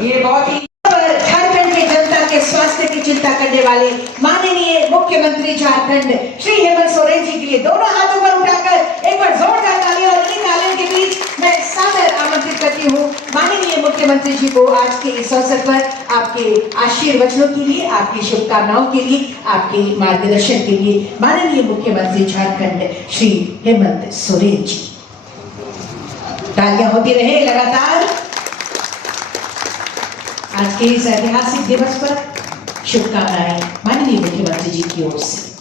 ये बहुत ही झारखंड की जनता के स्वास्थ्य की चिंता करने वाले माननीय मुख्यमंत्री झारखंड श्री हेमंत सोरेन जी के लिए दोनों हाथों पर उठाकर एक बार जोरदार ताली, और इन तालियों के बीच मैं सादर आमंत्रित करती हूँ माननीय मुख्यमंत्री जी को आज के इस अवसर पर आपके आशीर्वचनों के लिए, आपकी शुभकामनाओं के लिए, आपके मार्गदर्शन के लिए। माननीय मुख्यमंत्री झारखंड श्री हेमंत सोरेन जी। तालियां होती रहे लगातार। आज के इस ऐतिहासिक दिवस पर शुभकामनाएं माननीय मुख्यमंत्री जी की ओर से।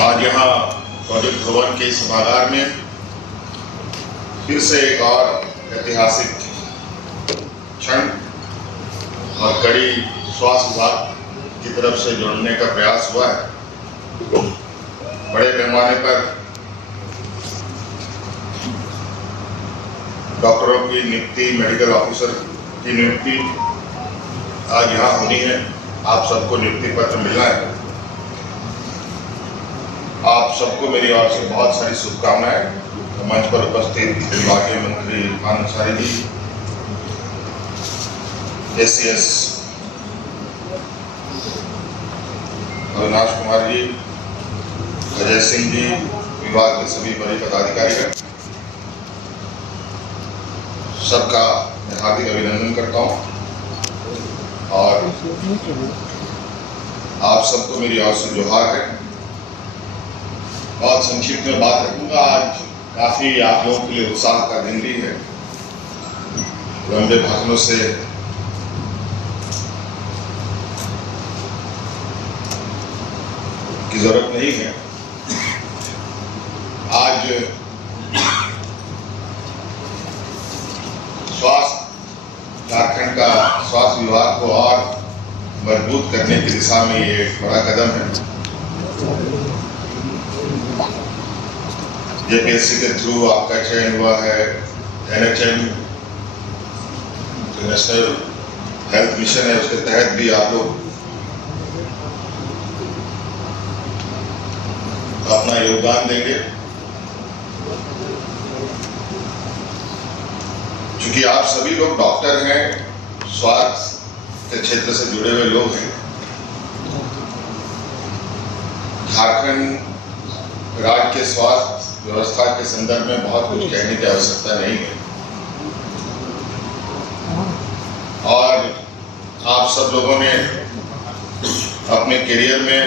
आज यहाँ प्रोजेक्ट भवन के सभागार में फिर से एक और ऐतिहासिक क्षण और कड़ी स्वास्थ्य विभाग की तरफ से जोड़ने का प्रयास हुआ है। बड़े पैमाने पर डॉक्टरों की नियुक्ति, मेडिकल ऑफिसर की नियुक्ति आज यहाँ होनी है। आप सबको नियुक्ति पत्र मिला है। आप सबको मेरी ओर से बहुत सारी शुभकामनाएं। मंच पर उपस्थित विभागीय मंत्री आनंद सारी जी, एसीएस अविनाश कुमार जी, अजय सिंह जी, विभाग के सभी बड़े पदाधिकारी, सबका मैं हार्दिक अभिनंदन करता हूं और आप सबको मेरी ओर से जोहार है। बहुत संक्षिप्त में बात रखूंगा। आज काफी आप लोगों के लिए उत्साह का दिन भी है। लंबे भाषणों से की जरूरत नहीं है। आज झारखंड का स्वास्थ्य विभाग को और मजबूत करने की दिशा में ये एक बड़ा कदम है। जेपीएससी के थ्रू आपका चयन हुआ है। एनएचएम जो नेशनल हेल्थ मिशन है, उसके तहत भी आप लोग अपना योगदान देंगे। क्योंकि आप सभी लोग डॉक्टर हैं, स्वास्थ्य के क्षेत्र से जुड़े हुए लोग हैं। झारखंड राज्य के स्वास्थ्य व्यवस्था के संदर्भ में बहुत कुछ कहने की आवश्यकता नहीं है और आप सब लोगों ने अपने करियर में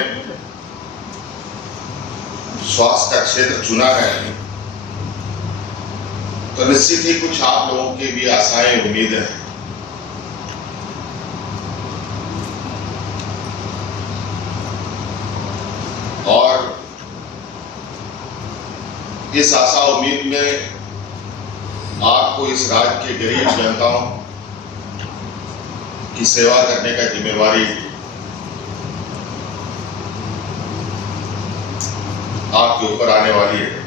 स्वास्थ्य का क्षेत्र चुना है, तो निश्चित ही कुछ आप लोगों की भी आशाएं, उम्मीदें हैं। और इस आशा उम्मीद में आपको इस राज्य के गरीब जनताओं की सेवा करने का जिम्मेवारी आपके ऊपर आने वाली है।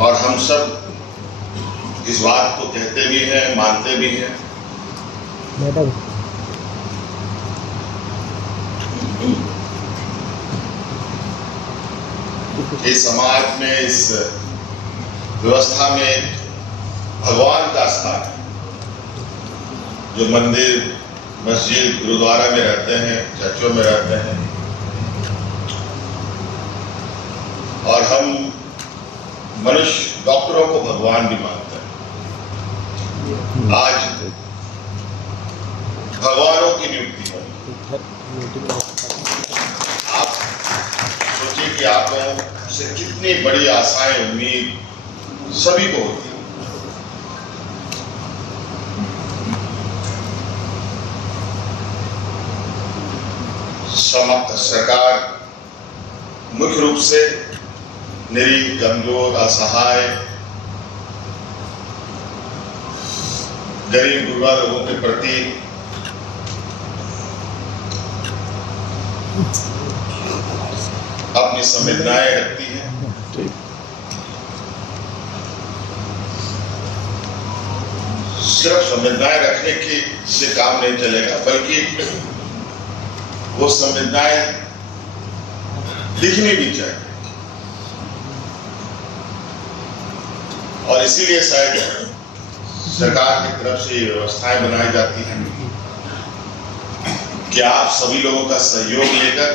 और हम सब इस बात को कहते भी हैं, मानते भी हैं। इस समाज में, इस व्यवस्था में भगवान का स्थान है। जो मंदिर, मस्जिद, गुरुद्वारा में रहते हैं, चर्चों में रहते हैं, और हम मनुष्य डॉक्टरों को भगवान भी मानते हैं। आज भगवानों की नियुक्ति है। आप सोचिए कि आप लोगों से कितनी बड़ी आशाएं, उम्मीद सभी को होती है। सरकार मुख्य रूप से निरीह, कमजोर, असहाय, गरीब गुरबा लोगों के प्रति अपनी संवेदनाएं रखती है। सिर्फ संवेदनाएं रखने की से काम नहीं चलेगा, बल्कि वो संवेदनाएं दिखनी भी चाहिए। और इसीलिए शायद सरकार की तरफ से ये व्यवस्थाएं बनाई जाती हैं कि आप सभी लोगों का सहयोग लेकर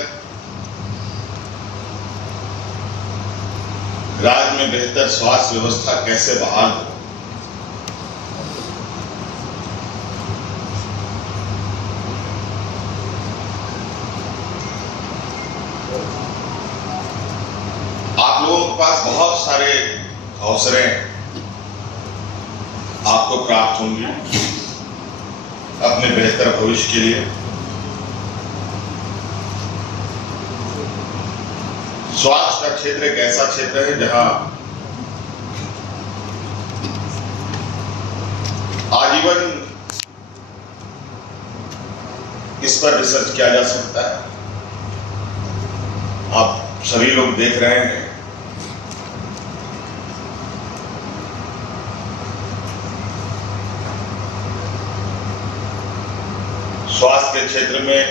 राज्य में बेहतर स्वास्थ्य व्यवस्था कैसे बहाल हो। आप लोगों के पास बहुत सारे अवसरें आपको प्राप्त होंगी अपने बेहतर भविष्य के लिए। स्वास्थ्य का क्षेत्र एक ऐसा क्षेत्र है जहां आजीवन इस पर रिसर्च किया जा सकता है। आप सभी लोग देख रहे हैं स्वास्थ्य के क्षेत्र में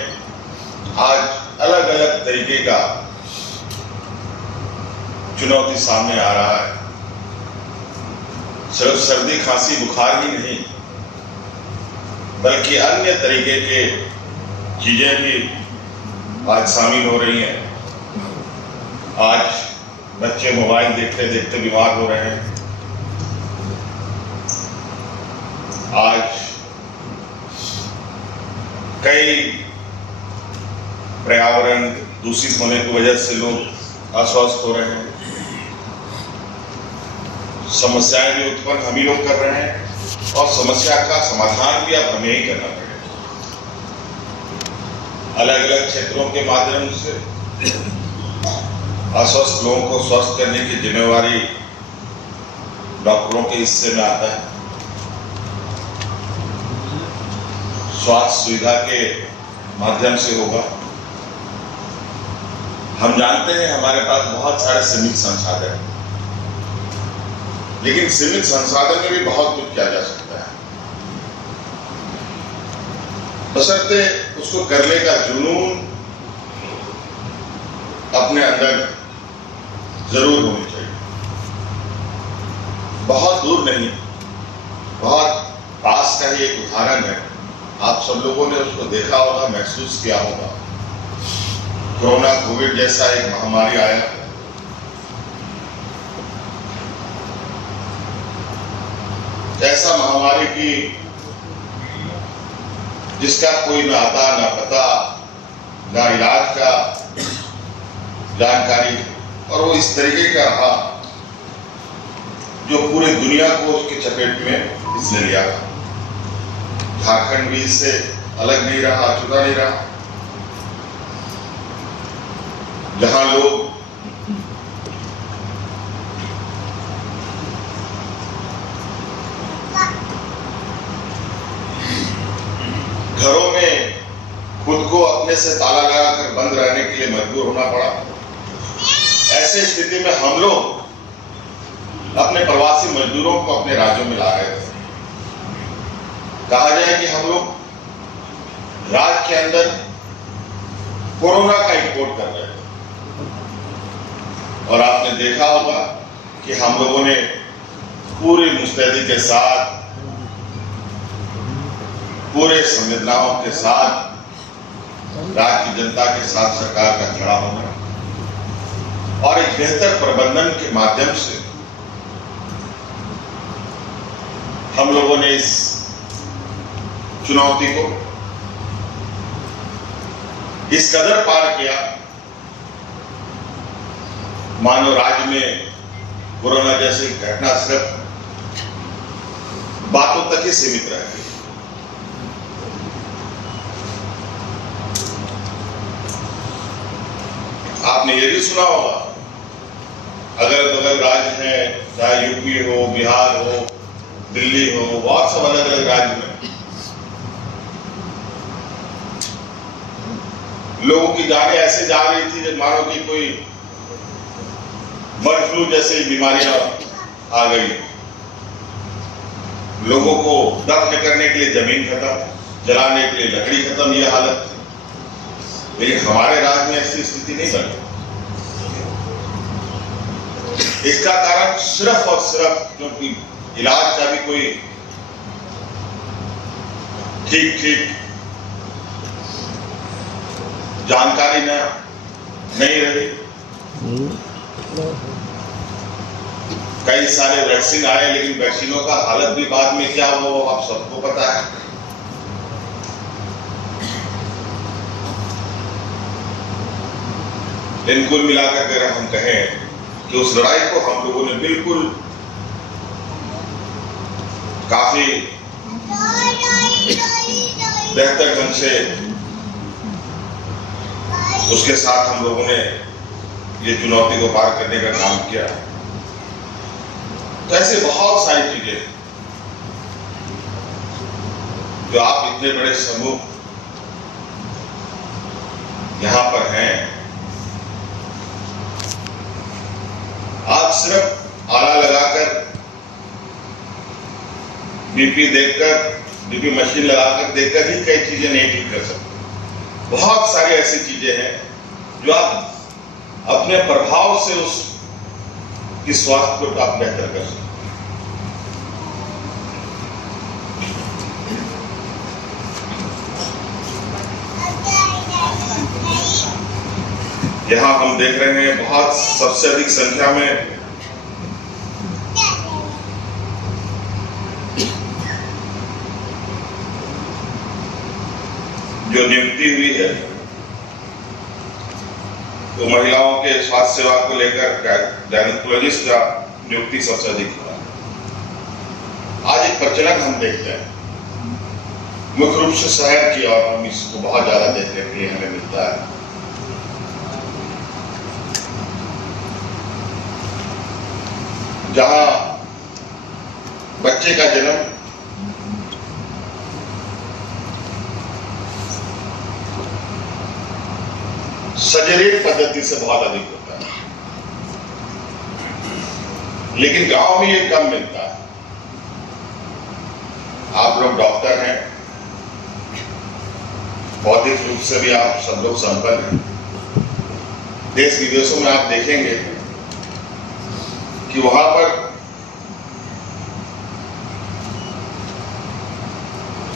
आज अलग अलग तरीके का चुनौती सामने आ रहा है। सिर्फ सर्दी खांसी बुखार ही नहीं, बल्कि अन्य तरीके के चीजें भी आज शामिल हो रही हैं। आज बच्चे मोबाइल देखते देखते बीमार हो रहे हैं। आज कई पर्यावरण दूषित होने की वजह से लोग अस्वस्थ हो रहे हैं। समस्याएं भी उत्पन्न हम ही लोग कर रहे हैं और समस्या का समाधान भी अब हमें ही करना पड़ेगा। अलग अलग क्षेत्रों के माध्यम से अस्वस्थ लोगों को स्वस्थ करने की जिम्मेवारी डॉक्टरों के हिस्से में आता है। स्वास्थ्य सुविधा के माध्यम से होगा। हम जानते हैं हमारे पास बहुत सारे सीमित संसाधन हैं, लेकिन सीमित संसाधन में भी बहुत कुछ किया जा सकता है, बशर्ते उसको करने का जुनून अपने अंदर जरूर होनी चाहिए। बहुत दूर नहीं, बहुत पास का ही एक उदाहरण है। आप सब लोगों ने उसको देखा होगा, महसूस किया होगा। कोरोना कोविड जैसा एक महामारी आया, ऐसा महामारी की जिसका कोई ना आता ना पता ना इलाज का जानकारी, और वो इस तरीके का रहा जो पूरी दुनिया को उसकी चपेट में इसने लिया। झारखंड भी इससे अलग नहीं रहा, अछूता नहीं रहा। जहां लोग घरों में खुद को अपने से ताला लगाकर बंद रहने के लिए मजबूर होना पड़ा, ऐसे स्थिति में हम लोग अपने प्रवासी मजदूरों को अपने राज्यों में ला रहे थे। कहा जाए कि हम लोग राज्य के अंदर कोरोना का इंपोर्ट कर रहे थे, और आपने देखा होगा कि हम लोगों ने पूरी मुस्तैदी के साथ, पूरे संवेदनाओं के साथ, राज्य की जनता के साथ सरकार का खड़ा होना और एक बेहतर प्रबंधन के माध्यम से हम लोगों ने इस चुनौती को इस कदर पार किया, मानो राज्य में कोरोना जैसी घटना सिर्फ बातों तक ही सीमित रह गई। आपने ये भी सुना होगा, अगल बगल राज्य है, चाहे यूपी हो, बिहार हो, दिल्ली हो, बहुत सब अलग अलग राज्य में लोगों की जानें ऐसे जा रही थी जब मानो कि कोई फ्लू जैसी बीमारियां आ गई, लोगों को दफन करने के लिए जमीन खत्म, जलाने के लिए लकड़ी खत्म, ये हालत थी। लेकिन हमारे राज्य में ऐसी स्थिति नहीं बनी। इसका कारण सिर्फ और सिर्फ क्योंकि इलाज का भी कोई ठीक जानकारी नहीं रही। कई सारे वैक्सीन आए, लेकिन वैक्सीनों का हालत भी बाद में क्या हुआ वो आप सबको पता है। लेकिन कुल मिलाकर अगर हम कहें कि उस लड़ाई को हम लोगों ने बिल्कुल काफी बेहतर ढंग से उसके साथ हम लोगों ने ये चुनौती को पार करने का काम किया। तो ऐसे बहुत सारी चीजें जो आप इतने बड़े समूह यहां पर हैं, आप सिर्फ आला लगाकर बीपी मशीन लगाकर देखकर ही कई चीजें नहीं ठीक कर सकते। बहुत सारी ऐसी चीजें हैं जो आप अपने प्रभाव से उस की स्वास्थ्य को आप बेहतर कर सकते। यहां हम देख रहे हैं बहुत सबसे अधिक संख्या में जो नियुक्ति हुई है, तो महिलाओं के स्वास्थ्य सेवा को लेकर गायनेकोलॉजिस्ट का नियुक्ति सबसे अधिक हुआ। आज एक प्रचलन हम देखते हैं मुख्य रूप से शहर की, और हम इसको बहुत ज्यादा देखने के लिए हमें मिलता है। जहां बच्चे का जन्म सर्जरी पद्धति से बहुत अधिक होता है, लेकिन गांव में ये कम मिलता है। आप लोग डॉक्टर हैं, बौद्धिक रूप से भी आप सब लोग संपन्न हैं। देश विदेशों में आप देखेंगे कि वहां पर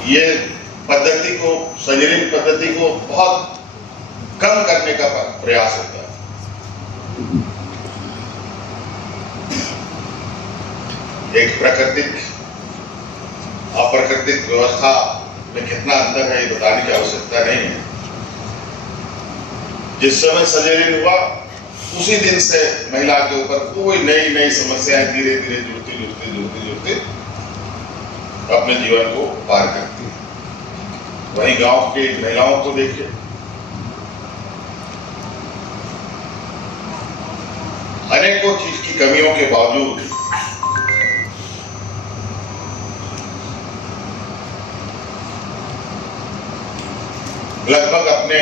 ये पद्धति को, सर्जरी पद्धति को बहुत कम करने का प्रयास होता है। एक प्राकृतिक अप्राकृतिक व्यवस्था में कितना अंतर है ये बताने की आवश्यकता नहीं है। जिस समय सर्जरी हुआ उसी दिन से महिला के ऊपर कोई नई समस्याएं धीरे धीरे जुड़ती अपने जीवन को पार करती है। वहीं गांव की महिलाओं को देखिए, अनेकों चीज की कमियों के बावजूद लगभग अपने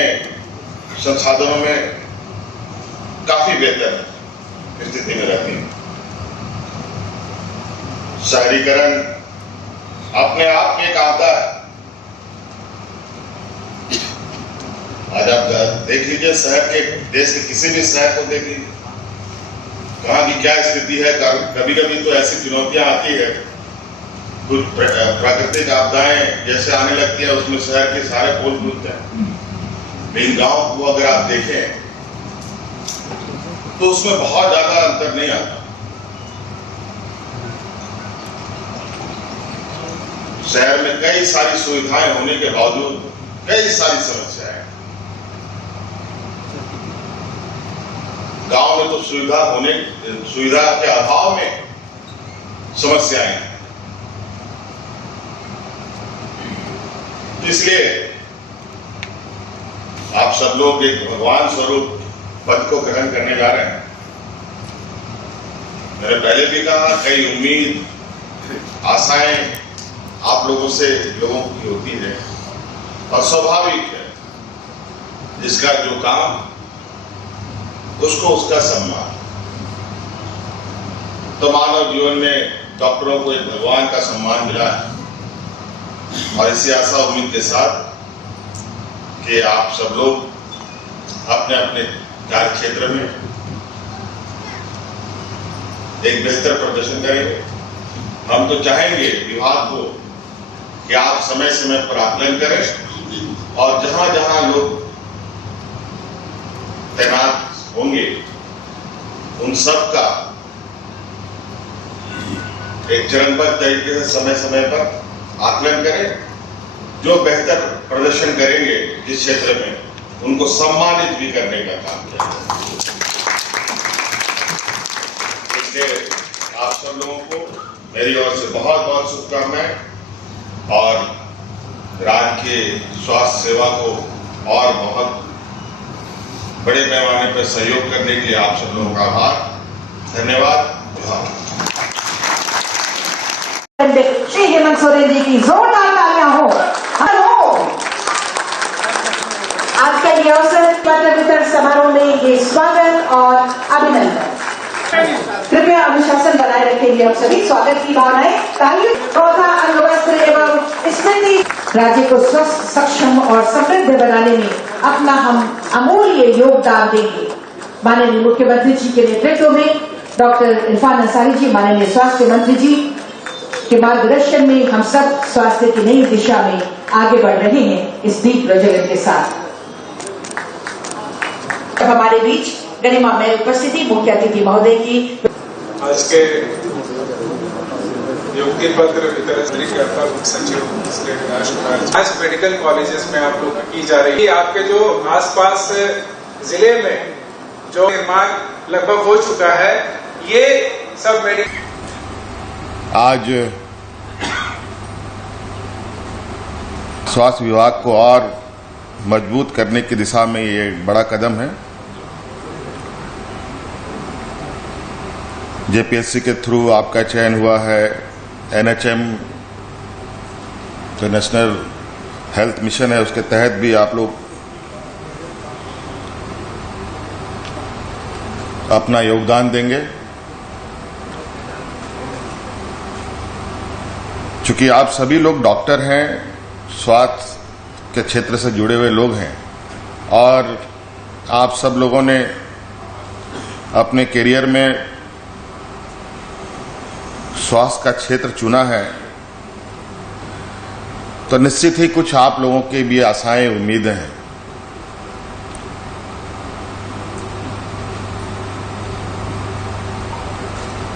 संसाधनों में काफी बेहतर स्थिति में रहती है। शहरीकरण अपने आप में एक आपदा है। आज आप देख लीजिए, शहर के, देश के किसी भी शहर को देख लीजिए, कहाँ की क्या स्थिति है। कभी कभी तो ऐसी चुनौतियां आती है, कुछ प्राकृतिक आपदाएं जैसे आने लगती है, उसमें शहर के सारे पोल खुलते हैं। लेकिन गांव को अगर आप देखें तो उसमें बहुत ज्यादा अंतर नहीं आता। शहर में कई सारी सुविधाएं होने के बावजूद कई सारी समस्याएं। गांव में तो सुविधा के अभाव में समस्याएं हैं। इसलिए आप सब लोग एक भगवान स्वरूप पद को ग्रहण करने जा रहे हैं। मैंने पहले भी कहा, कई उम्मीद आशाएं आप लोगों की होती है, और स्वाभाविक है, जिसका जो काम उसको उसका सम्मान। तो मानव जीवन में डॉक्टरों को एक भगवान का सम्मान मिला है। और इसी आशा उम्मीद के साथ कि आप सब लोग अपने अपने कार्य क्षेत्र में एक बेहतर प्रदर्शन करेंगे। हम तो चाहेंगे विभाग को कि आप समय समय पर आकलन करें और जहां जहां लोग तैनात होंगे उन सब का एक चरणबद्ध तरीके से समय समय पर आकलन करें। जो बेहतर प्रदर्शन करेंगे इस क्षेत्र में उनको सम्मानित भी करने का काम करें। इसलिए आप सब लोगों को मेरी ओर से बहुत बहुत शुभकामनाएं और राज्य के स्वास्थ्य सेवा को और बहुत बड़े पैमाने पर सहयोग करने के लिए आप सब लोगों का आभार। धन्यवाद। श्री हेमंत सोरेन जी की जोरदार तालियां हो। आज का ये अवसर पत्र वितरण समारोह में ये स्वागत और अभिनंदन। कृपया अनुशासन बनाए रखेंगे आप सभी। स्वागत की भावनाएं तालियों पौधा अंगवस्त्र एवं स्मृति राज्य को स्वस्थ सक्षम और समृद्ध बनाने में अपना हम अमूल्य योगदान देंगे। माननीय मुख्यमंत्री जी के नेतृत्व में डॉक्टर इरफान अंसारी जी, माननीय स्वास्थ्य मंत्री जी के मार्गदर्शन में हम सब स्वास्थ्य की नई दिशा में आगे बढ़ रहे हैं इस दीप प्रज्वलन के साथ। हमारे बीच गरिमामय उपस्थिति मुख्य अतिथि महोदय की। आज के योग्य पत्र वितरण करता मुख्य सचिव श्री राजकुमार आज मेडिकल कॉलेजेस में आप लोग की जा रही है। आपके जो आसपास जिले में जो निर्माण लगभग हो चुका है, ये सब मेडिकल आज स्वास्थ्य विभाग को और मजबूत करने की दिशा में ये एक बड़ा कदम है। जेपीएससी के थ्रू आपका चयन हुआ है। एनएचएम जो नेशनल हेल्थ मिशन है उसके तहत भी आप लोग अपना योगदान देंगे। चूंकि आप सभी लोग डॉक्टर हैं, स्वास्थ्य के क्षेत्र से जुड़े हुए लोग हैं और आप सब लोगों ने अपने करियर में स्वास्थ्य का क्षेत्र चुना है, तो निश्चित ही कुछ आप लोगों की भी आशाएं, उम्मीदें हैं।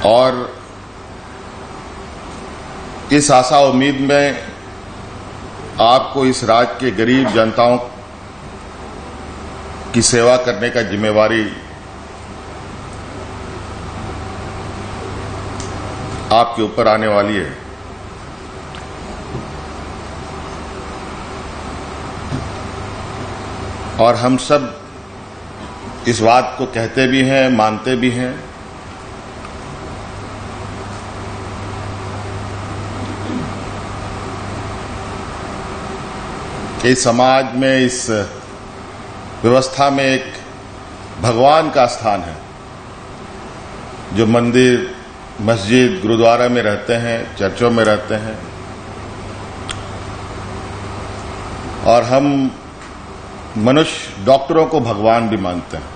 और इस आशा उम्मीद में आपको इस राज्य के गरीब जनताओं की सेवा करने का जिम्मेवारी आपके ऊपर आने वाली है। और हम सब इस बात को कहते भी हैं, मानते भी हैं कि समाज में, इस व्यवस्था में एक भगवान का स्थान है जो मंदिर, मस्जिद, गुरुद्वारा में रहते हैं, चर्चों में रहते हैं। और हम मनुष्य डॉक्टरों को भगवान भी मानते हैं।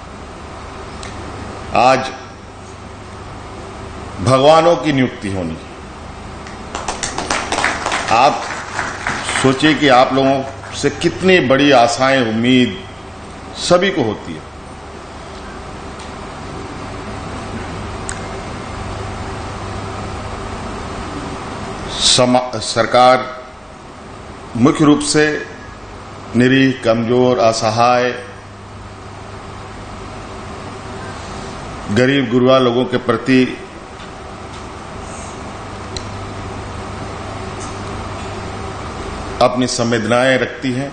आज भगवानों की नियुक्ति होनी। आप सोचिए कि आप लोगों से कितनी बड़ी आशाएं, उम्मीद सभी को होती है। सरकार मुख्य रूप से निरीह, कमजोर, असहाय, गरीब गुरबा लोगों के प्रति अपनी संवेदनाएं रखती हैं।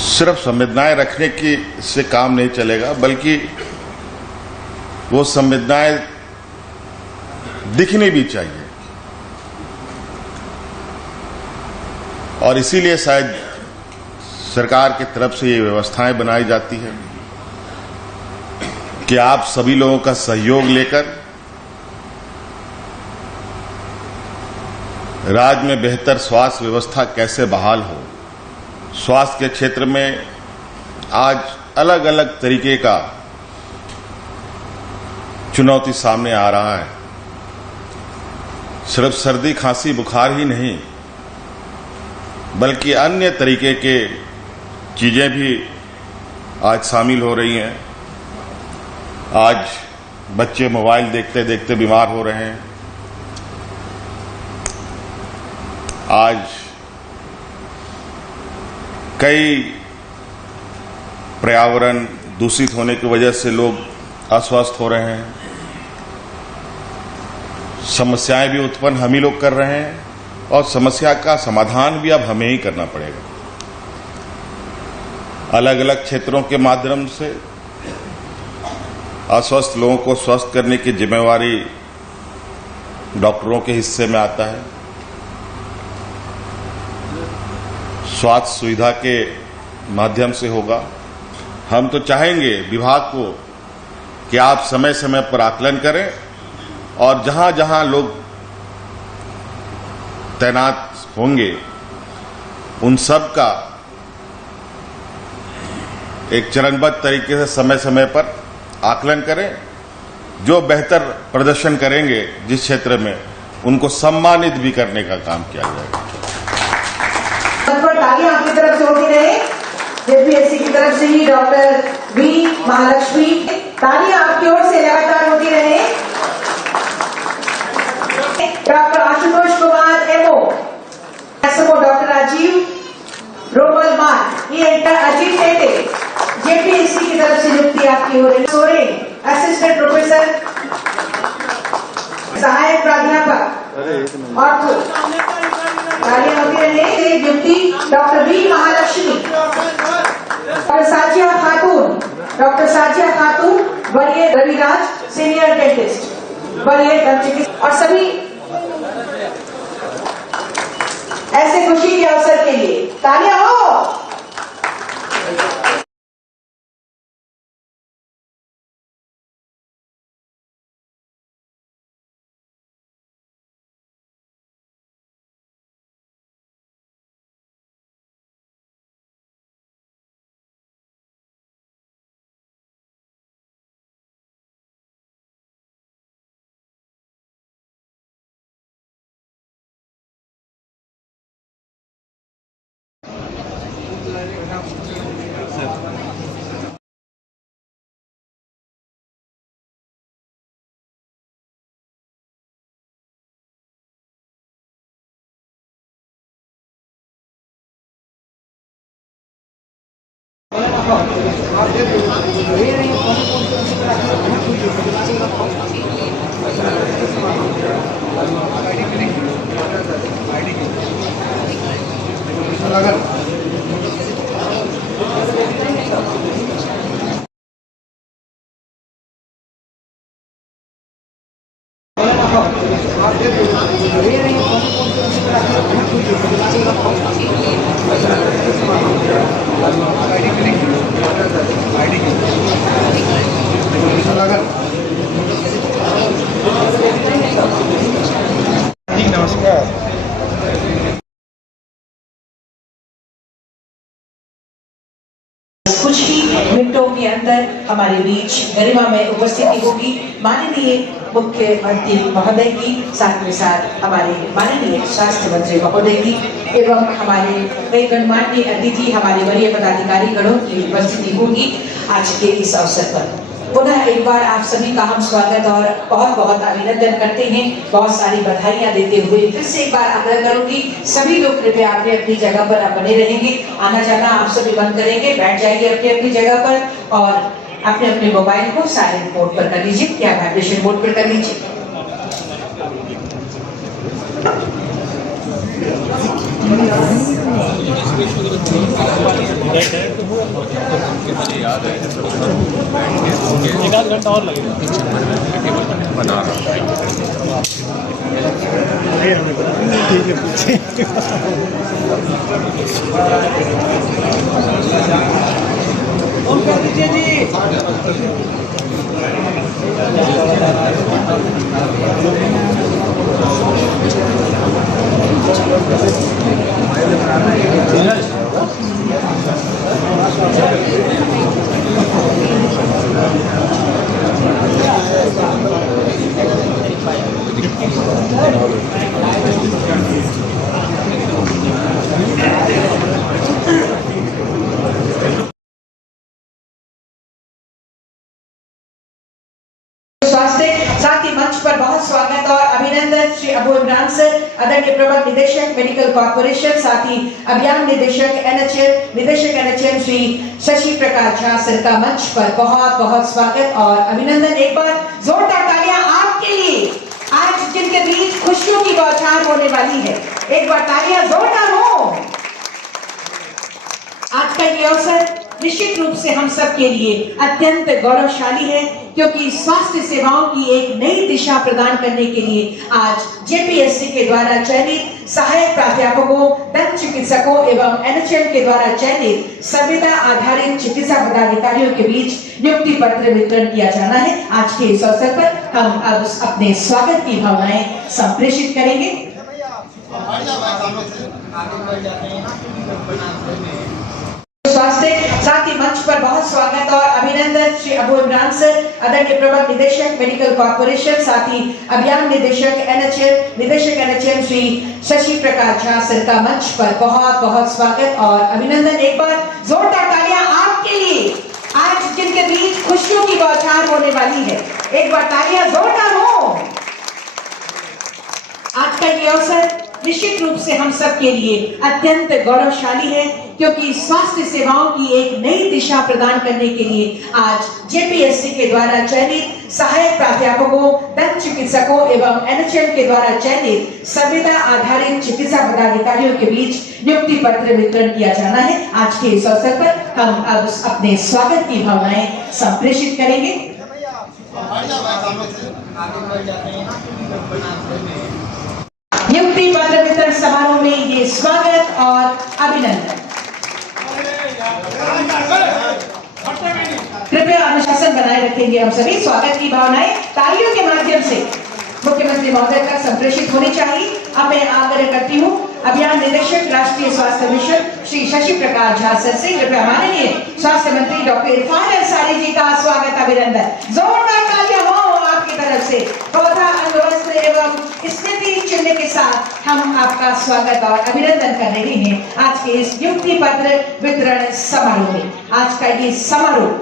सिर्फ संवेदनाएं रखने की से काम नहीं चलेगा, बल्कि वो संवेदनाएं दिखनी भी चाहिए। और इसीलिए शायद सरकार की तरफ से ये व्यवस्थाएं बनाई जाती है। कि आप सभी लोगों का सहयोग लेकर राज्य में बेहतर स्वास्थ्य व्यवस्था कैसे बहाल हो। स्वास्थ्य के क्षेत्र में आज अलग अलग तरीके का चुनौती सामने आ रहा है। सिर्फ सर्दी खांसी बुखार ही नहीं, बल्कि अन्य तरीके के चीजें भी आज शामिल हो रही हैं। आज बच्चे मोबाइल देखते देखते बीमार हो रहे हैं। आज कई पर्यावरण दूषित होने की वजह से लोग अस्वस्थ हो रहे हैं। समस्याएं भी उत्पन्न हम ही लोग कर रहे हैं और समस्या का समाधान भी अब हमें ही करना पड़ेगा। अलग अलग क्षेत्रों के माध्यम से अस्वस्थ लोगों को स्वस्थ करने की जिम्मेवारी डॉक्टरों के हिस्से में आता है। स्वास्थ्य सुविधा के माध्यम से होगा। हम तो चाहेंगे विभाग को कि आप समय समय पर आकलन करें और जहां जहां लोग तैनात होंगे उन सब का एक चरणबद्ध तरीके से समय समय पर आकलन करें। जो बेहतर प्रदर्शन करेंगे जिस क्षेत्र में, उनको सम्मानित भी करने का काम किया जाएगा। तालियां आपकी तरफ से होती रहे। जेपीएससी की तरफ से ही डॉक्टर वी महालक्ष्मी, तालियां आपकी ओर से लगातार होती रहे। Doctor Ashutosh Kumar MO, doctor Rajiv Romal Mark, ये अजीत टेटे, जेपीएससी की तरफ से नियुक्ति आपकी हो रही। सोरेन असिस्टेंट प्रोफेसर, सहायक प्राध्यापक ऑर्थो, तालियां होती रहे। नियुक्ति doctor V Mahalakshmi, doctor Sajiya खातून, वरीय रविराज, सीनियर डेंटिस्ट, वरीय दंत चिकित्सक, और सभी ऐसे खुशी के अवसर के लिए तालियां हो। कुछ ही मिनटों के अंदर हमारे बीच गरिमा में उपस्थिति होगी माननीय मुख्यमंत्री महोदय की, साथ में साथ हमारे माननीय स्वास्थ्य मंत्री महोदय की एवं हमारे कई गणमान्य अतिथि, हमारे वरीय पदाधिकारी गणों की उपस्थिति होगी आज के इस अवसर पर। पुनः एक बार आप सभी का हम स्वागत और बहुत बहुत अभिनंदन करते हैं, बहुत सारी बधाइयां देते हुए फिर से एक बार आग्रह करूंगी सभी लोग कृपया अपनी अपनी जगह पर बने रहेंगे। आना जाना आप सभी बंद करेंगे, बैठ जाएंगे अपनी अपनी जगह पर और अपने अपने मोबाइल को साइलेंट मोड पर कर लीजिए या वाइब्रेशन मोड पर कर लीजिए। एक आध घंटा और लगेगा बना रहा ठीक है पीछे ऑन कर दीजिए जी। स्वास्थ्य साथ ही मंच पर बहुत स्वागत और अभिनंदन श्री अबू इमरान सर, आदरणीय प्रबंध निदेशक मेडिकल कॉर्पोरेशन, साथ ही अभियान निदेशक एनएचएम श्री शशि प्रकाश झा सर का मंच पर बहुत बहुत स्वागत और अभिनंदन। एक बार जोरदार तालियां आपके लिए, आज जिनके बीच खुशियों की बौछार होने वाली है। एक बार तालियां जोरदार हो। आज का ये अवसर निश्चित रूप से हम सब के लिए अत्यंत गौरवशाली है, क्योंकि स्वास्थ्य सेवाओं की एक नई दिशा प्रदान करने के लिए आज जेपीएससी के द्वारा चयनित सहायक प्राध्यापकों, दंत चिकित्सकों एवं एनएचएम के द्वारा चयनित संविदा आधारित चिकित्सा पदाधिकारियों के बीच नियुक्ति पत्र वितरण किया जाना है। आज के इस अवसर पर हम अब अपने स्वागत की भावनाएं संप्रेषित करेंगे। स्वास्थ्य साथ ही मंच पर बहुत स्वागत और अभिनंदन श्री अबू इमरान सर, आदरणीय प्रबंध निदेशक मेडिकल कॉर्पोरेशन, साथ ही अभियान निदेशक एनएचएम श्री शशि प्रकाश झा सर का मंच पर बहुत बहुत स्वागत और अभिनंदन। एक बार जोरदार तालियां आपके लिए, आज जिनके बीच खुशियों की बौछार होने वाली है। एक बार तालियां जोरदार हो। आज का ये अवसर निश्चित रूप से हम सब के लिए अत्यंत गौरवशाली है, क्योंकि स्वास्थ्य सेवाओं की एक नई दिशा प्रदान करने के लिए आज जेपीएससी के द्वारा चयनित सहायक प्राध्यापकों, दंत चिकित्सकों एवं एनएचएम के द्वारा चयनित संविदा आधारित चिकित्सा पदाधिकारियों के बीच नियुक्ति पत्र वितरण किया जाना है। आज के इस अवसर पर हम अब अपने स्वागत की भावनाएं संप्रेषित करेंगे। नियुक्ति पत्र वितरण समारोह में ये स्वागत और अभिनंदन। कृपया अनुशासन बनाए रखेंगे हम सभी। स्वागत की भावनाएं तालियों के माध्यम से मुख्यमंत्री महोदय तक संप्रेषित होनी चाहिए। अब मैं आग्रह करती हूँ अभियान निदेशक राष्ट्रीय स्वास्थ्य मिशन श्री शशि प्रकाश झा सर से कृपया माननीय स्वास्थ्य मंत्री डॉक्टर इरफान अंसारी जी का स्वागत अभिनंदन। जोरदार तालियां हो आपकी तरफ से। पौधा अंगवस्त्र एवं स्मृति चिन्ह के साथ हम आपका स्वागत और अभिनंदन कर रहे हैं आज के इस नियुक्ति पत्र वितरण समारोह में। आज का ये समारोह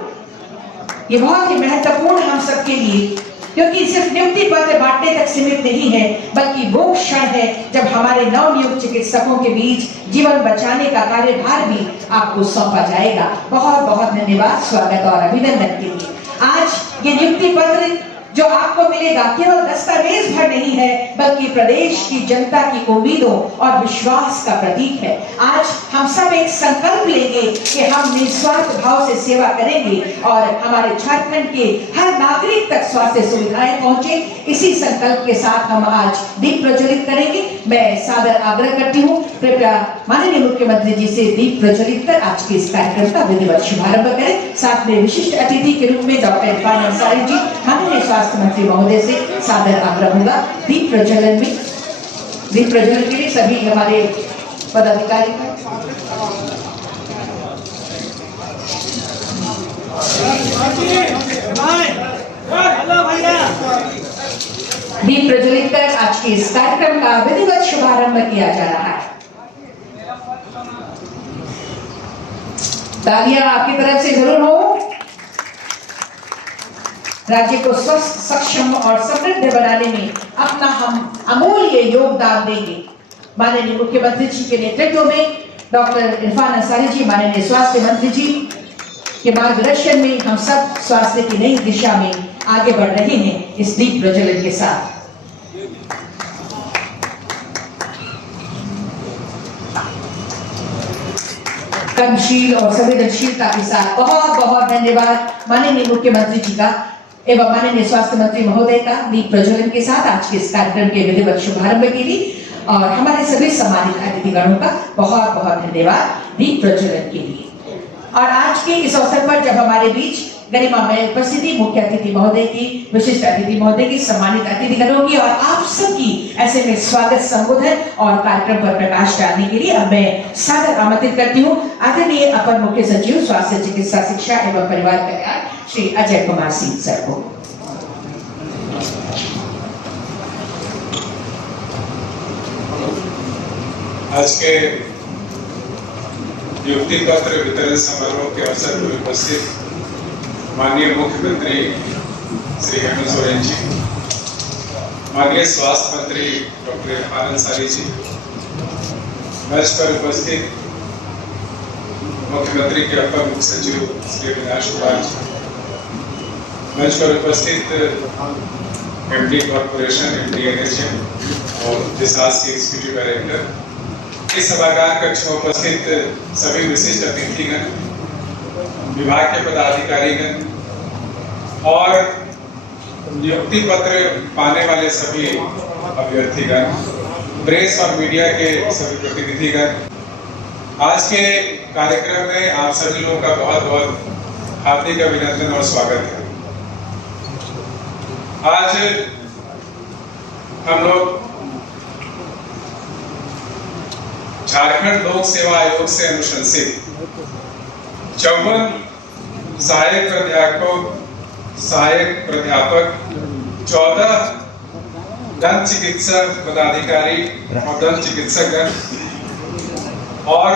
ये बहुत ही महत्वपूर्ण हम सबके लिए, क्योंकि सिर्फ नियुक्ति पत्र बांटने तक सीमित नहीं है, बल्कि वो क्षण है जब हमारे नवनियुक्त चिकित्सकों के बीच जीवन बचाने का कार्यभार भी आपको सौंपा जाएगा। बहुत बहुत धन्यवाद, स्वागत और अभिनंदन के लिए। आज ये नियुक्ति पत्र जो आपको मिलेगा केवल दस्तावेज भर नहीं है, बल्कि प्रदेश की जनता की उम्मीदों और विश्वास का प्रतीक है। आज हम सब एक संकल्प लेंगे कि हम निस्वार्थ भाव से सेवा करेंगे और हमारे झारखंड के हर नागरिक तक स्वास्थ्य सुविधाएं पहुंचे। इसी संकल्प के साथ हम आज दीप प्रज्वलित करेंगे। मैं सादर आग्रह करती हूँ, कृपया माननीय मुख्यमंत्री जी से दीप प्रज्वलित कर आज के इस कार्यक्रम का विधिवत शुभारंभ करें। साथ में विशिष्ट अतिथि के रूप में डॉक्टर इरफान अंसारी जी, माननीय स्वास्थ्य मंत्री महोदय से सादर आग्रह होगा दीप प्रज्वलन के लिए सभी हमारे पदाधिकारी दीप प्रज्वलित कर आज के इस कार्यक्रम का विधिवत शुभारंभ किया जा रहा है। तालियां आपकी तरफ से जरूर हो। राज्य को स्वस्थ, सक्षम और समृद्ध बनाने में अपना हम अमूल्य योगदान देंगे। माननीय मुख्यमंत्री जी के नेतृत्व में डॉक्टर इरफान अंसारी जी, माननीय स्वास्थ्य मंत्री जी के मार्गदर्शन में हम सब स्वास्थ्य की नई दिशा में आगे बढ़ रहे हैं इस दीप प्रज्वलन के साथ। कर्मशील और संवेदनशीलता के साथ बहुत बहुत धन्यवाद माननीय मुख्यमंत्री जी का एवं माननीय स्वास्थ्य मंत्री महोदय का दीप प्रज्वलन के साथ आज के इस कार्यक्रम के विधिवत शुभारंभ के लिए और हमारे सभी सम्मानित अतिथिगणों का बहुत बहुत धन्यवाद दीप प्रज्वलन के लिए। और आज के इस अवसर पर जब हमारे बीच गरिमामय उपस्थिति मुख्य अतिथि महोदय की, विशिष्ट अतिथि महोदय की, सम्मानित अतिथिगणों की और आप सबकी ऐसे में स्वागत संबोधन और कार्यक्रम पर प्रकाश डालने के लिए अब मैं सादर आमंत्रित करती हूँ आदरणीय अपर मुख्य सचिव स्वास्थ्य चिकित्सा शिक्षा एवं परिवार कल्याण श्री अजय कुमार सिंह सर को। आज के नियुक्ति पत्र वितरण समारोह के अवसर पर उपस्थित माननीय मुख्यमंत्री श्री हेमंत सोरेन जी, माननीय स्वास्थ्य मंत्री डॉक्टर आनंद जी, मंच पर उपस्थित मुख्यमंत्री के अपर मुख्य सचिव श्री अविनाश कुमार जी, मंच पर उपस्थित एमडी कॉर्पोरेशन एमडी NHM और जिसास के एग्जीक्यूटिव डायरेक्टर, इस सभागार कक्ष में उपस्थित सभी विशिष्ट अतिथिगण, विभाग के पदाधिकारीगण और नियुक्ति पत्र पाने वाले सभी अभ्यर्थीगण, प्रेस और मीडिया के सभी प्रतिनिधिगण, आज के कार्यक्रम में आप सभी लोगों का बहुत बहुत हार्दिक अभिनंदन और स्वागत है। आज हम लोग झारखंड लोक सेवा आयोग से अनुशंसित 54 सहायक प्राध्यापक, 14 दंत चिकित्सक पदाधिकारी और दंत चिकित्सक और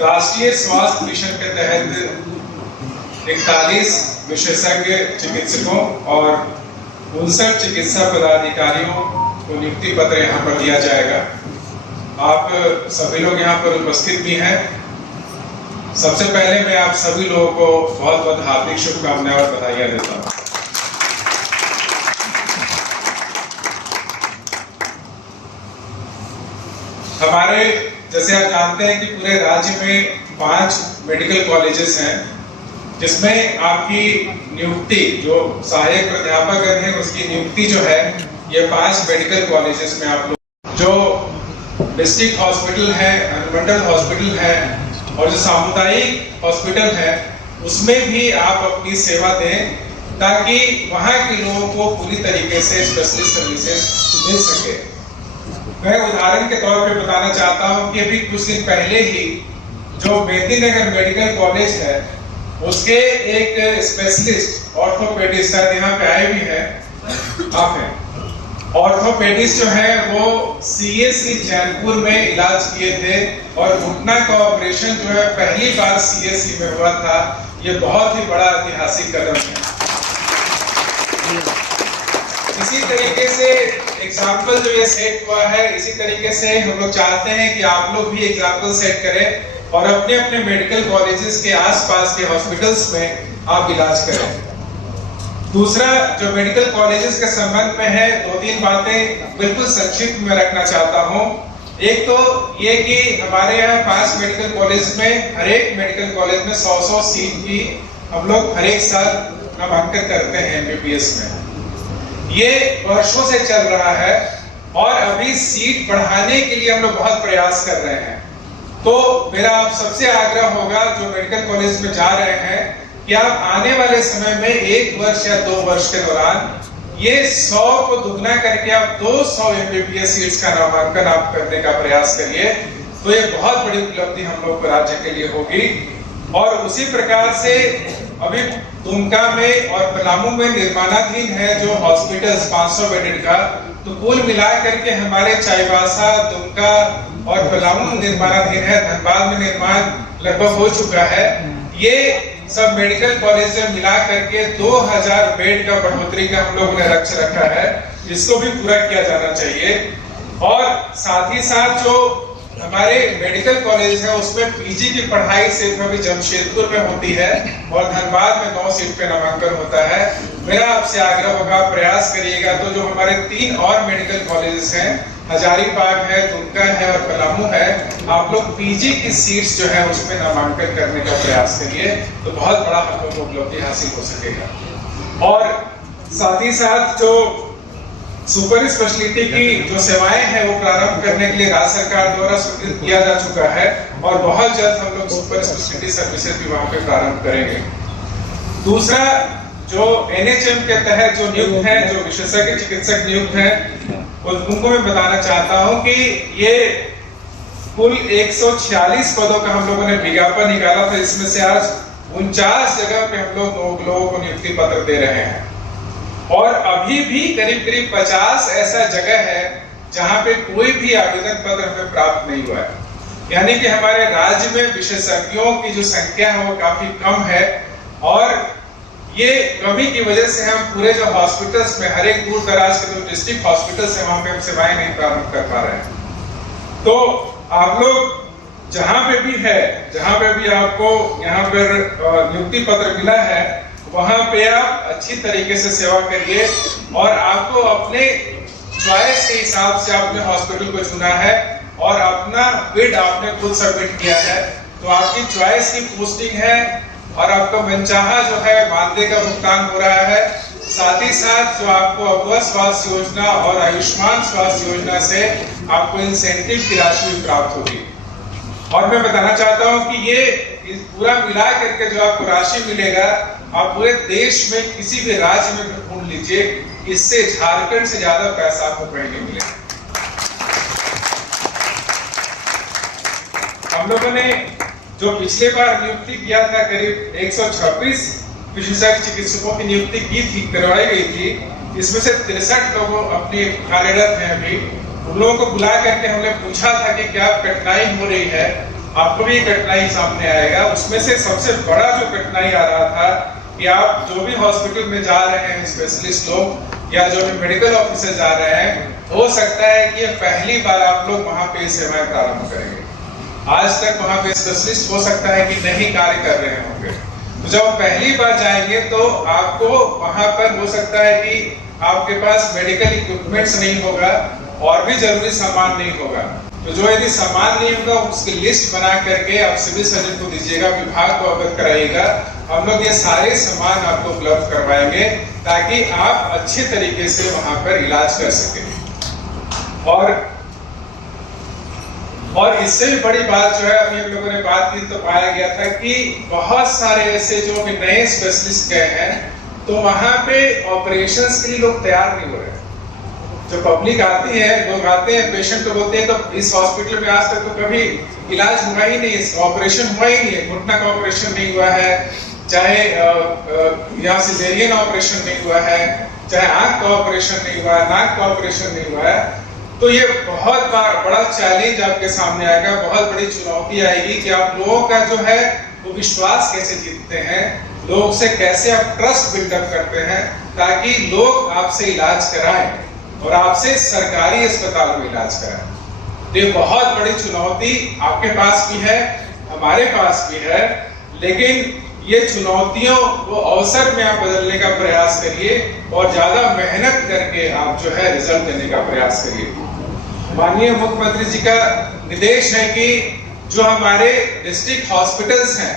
राष्ट्रीय स्वास्थ्य मिशन के तहत 41 विशेषज्ञ चिकित्सकों और 59 चिकित्सा पदाधिकारियों को नियुक्ति पत्र यहाँ पर दिया जाएगा। आप सभी लोग यहाँ पर उपस्थित भी हैं। सबसे पहले मैं आप सभी लोगों को बहुत बहुत हार्दिक शुभकामनाएं और बधाइयां देता हूँ। हमारे, जैसे आप जानते हैं कि पूरे राज्य में 5 मेडिकल कॉलेजेस हैं, जिसमें आपकी नियुक्ति, जो सहायक प्राध्यापक हैं उसकी नियुक्ति जो है ये 5 मेडिकल कॉलेजेस में आप लोग, जो डिस्ट्रिक्ट हॉस्पिटल है, अनुमंडल हॉस्पिटल है और जो सामुदायिक हॉस्पिटल है, उसमें भी आप अपनी सेवा दें ताकि वहां के लोगों को पूरी तरीके से स्पेशलिस्ट सर्विसेज मिल सके। मैं उदाहरण के तौर पे बताना चाहता हूं कि अभी कुछ दिन पहले ही जो मेदिनीनगर मेडिकल कॉलेज है उसके एक स्पेशलिस्ट ऑर्थोपेडिस्ट यहाँ पे आए भी हैं, आप हैं, ऑर्थोपेडिस्ट जो है वो CSC जैनपुर में इलाज किए थे और घुटना का ऑपरेशन जो है पहली बार CSC में हुआ था। ये बहुत ही बड़ा ऐतिहासिक कदम है। इसी तरीके से एग्जाम्पल जो ये सेट हुआ है, इसी तरीके से हम लोग चाहते हैं कि आप लोग भी एग्जाम्पल सेट करें और अपने अपने मेडिकल कॉलेजेस के आसपास के हॉस्पिटल्स में आप इलाज करें। दूसरा, जो मेडिकल कॉलेजेस के संबंध में है, 2-3 बातें बिल्कुल संक्षिप्त में रखना चाहता हूं। एक तो ये कि हमारे यहाँ 5 मेडिकल कॉलेज में, हर एक मेडिकल कॉलेज में 100 सीट की हम लोग हर एक साल नामांकन करते हैं MBBS में। ये वर्षों से चल रहा है और अभी सीट बढ़ाने के लिए हम लोग बहुत प्रयास कर रहे हैं। तो मेरा आप सबसे आग्रह होगा जो मेडिकल कॉलेज में जा रहे हैं कि आप आने वाले समय में 1 वर्ष या 2 वर्ष के दौरान ये 100 को दुगना करके आप 200 MBBS सीट्स का नामांकन आप करने का प्रयास करिए। तो ये बहुत बड़ी उपलब्धि हम लोग को राज्य के लिए होगी। और उसी प्रकार से अभी दुमका में और पलामू में निर्माणाधीन है जो हॉस्पिटल 500 बेडेड का, तो कुल मिला करके हमारे चाईबासा, दुमका और पलामू में निर्माणाधीन है। धनबाद में निर्माण लगभग हो चुका है। ये सब मेडिकल कॉलेज में मिला करके 2000 बेड का बढ़ोतरी का हम लोगों ने लक्ष्य रखा है, जिसको भी पूरा किया जाना चाहिए। और साथ ही साथ जो हमारे मेडिकल कॉलेज है उसमें PG की पढ़ाई सिर्फ अभी जमशेदपुर में होती है और धनबाद में 9 सीट पे नामांकन होता है। मेरा आपसे आग्रह होगा, प्रयास करिएगा। तो जो हमारे 3 और मेडिकल कॉलेजेस हैं, हजारीबाग है, दुमका है और पलामू है, आप लोग PG की सीट्स जो है उसमें नामांकन करने का प्रयास करिए, तो बहुत बड़ा हम लोग को उपलब्धि हासिल हो सकेगा। और साथ ही साथ जो सुपर स्पेशलिटी की जो सेवाएं हैं वो प्रारंभ करने के लिए राज्य सरकार द्वारा स्वीकृत किया जा चुका है और बहुत जल्द हम लोग सुपर स्पेशलिटी सर्विसेज भी वहां पे प्रारंभ करेंगे। दूसरा, जो NHM के तहत जो नियुक्त हैं, जो विशेषज्ञ चिकित्सक नियुक्त हैं, उनको मैं बताना चाहता हूं कि ये कुल 146 पदों का हम लोगों ने विज्ञापन निकाला था। इसमें से आज 49 जगह पे हम लोगों को नियुक्ति पत्र दे रहे हैं और अभी भी करीब 50 ऐसा जगह है जहां पे कोई भी आवेदन पत्र हमें प्राप्त नहीं हुआ है। यानी कि हमारे राज्य में विशेषज्ञों की जो संख्या है वो काफी कम है और ये कमी की वजह से हम पूरे जो हॉस्पिटल्स में हर एक दूर दराज के जो डिस्ट्रिक्ट हॉस्पिटल्स है वहां पे हम सेवाएं नहीं प्रारंभ कर पा रहे हैं। तो आप लोग जहां पे भी है, जहां पे भी आपको यहाँ पर नियुक्ति पत्र मिला है, वहां पे आप अच्छी तरीके से सेवा करिए और आपको अपने चॉइस के हिसाब से आपने हॉस्पिटल को चुना है और अपना बिड आपने खुद सबमिट किया है, तो आपकी चॉइस की पोस्टिंग है और आपका मनचाहा जो है मानदेय का भुगतान हो रहा है। साथ ही साथ जो आपको अभय स्वास्थ्य योजना और आयुष्मान स्वास्थ्य योजना से आपको इंसेंटिव की राशि भी प्राप्त होगी। और मैं बताना चाहता हूं कि ये पूरा मिला करके जो आपको राशि मिलेगा, आप पूरे देश में किसी भी राज्य में ढूंढ लीजिए, इससे झारखंड से ज्यादा पैसा आपको कहीं नहीं मिलेगा। हम लोगों ने जो पिछले बार नियुक्ति किया था, करीब 126 विशेषज्ञ चिकित्सकों की नियुक्ति की थी, करवाई गई थी। इसमें से 63 लोगों अपनी कार्यरत हैं अभी। उन लोगों को बुला करके हमने पूछा था कि क्या कठिनाई हो रही है, आपको भी कठिनाई सामने आएगा। उसमें से सबसे बड़ा जो कठिनाई आ रहा था कि आप जो भी हॉस्पिटल में जा रहे हैं स्पेशलिस्ट लोग या जो भी मेडिकल ऑफिसर जा रहे हैं, हो सकता है कि पहली बार आप लोग वहां पे सेवाएं प्रारंभ करेंगे। आज तक वहां पे स्पेशलिस्ट हो सकता है कि नहीं कार्य कर रहे होंगे, तो जब पहली बार जाएंगे तो आपको वहां पर हो सकता है कि आपके पास मेडिकल इक्विपमेंट्स नहीं होगा और भी जरूरी सामान नहीं होगा। तो जो यदि सामान नहीं होगा उसकी लिस्ट बना करके आप सिविल सर्जन को दीजिएगा, विभाग को अवगत कराइएगा। हम लोग ये सारे सामान आपको उपलब्ध करवाएंगे ताकि आप अच्छे तरीके से वहां पर इलाज कर सकें। और इससे भी बड़ी बात जो है, अभी हम लोगों ने बात की तो पाया गया था कि बहुत सारे ऐसे जो भी नए स्पेशलिस्ट गए हैं, तो वहां पे ऑपरेशंस के लिए लोग तैयार नहीं हो रहे। जो पब्लिक आती है, लोग आते हैं, पेशेंट लोग होते हैं, तो इस हॉस्पिटल में आज तक तो कभी इलाज हुआ ही नहीं, ऑपरेशन हुआ ही नहीं है। घुटना का ऑपरेशन नहीं हुआ है, चाहे यहाँ सिजेरियन ऑपरेशन नहीं हुआ है, चाहे आंख का ऑपरेशन नहीं हुआ है, नाक का ऑपरेशन नहीं हुआ है। तो ये बहुत बड़ा चैलेंज आपके सामने आएगा, बहुत बड़ी चुनौती आएगी कि आप लोगों का जो है वो विश्वास कैसे जीतते हैं, लोग से कैसे आप ट्रस्ट बिल्डअप करते हैं ताकि लोग आपसे इलाज कराएं और आपसे सरकारी अस्पताल में इलाज कराएं। ये बहुत बड़ी चुनौती आपके पास भी है, हमारे पास भी है, लेकिन ये चुनौतियों को अवसर में आप बदलने का प्रयास करिए और ज्यादा मेहनत करके आप जो है रिजल्ट देने का प्रयास करिए। माननीय मुख्यमंत्री जी का निर्देश है कि जो हमारे डिस्ट्रिक्ट हॉस्पिटल्स हैं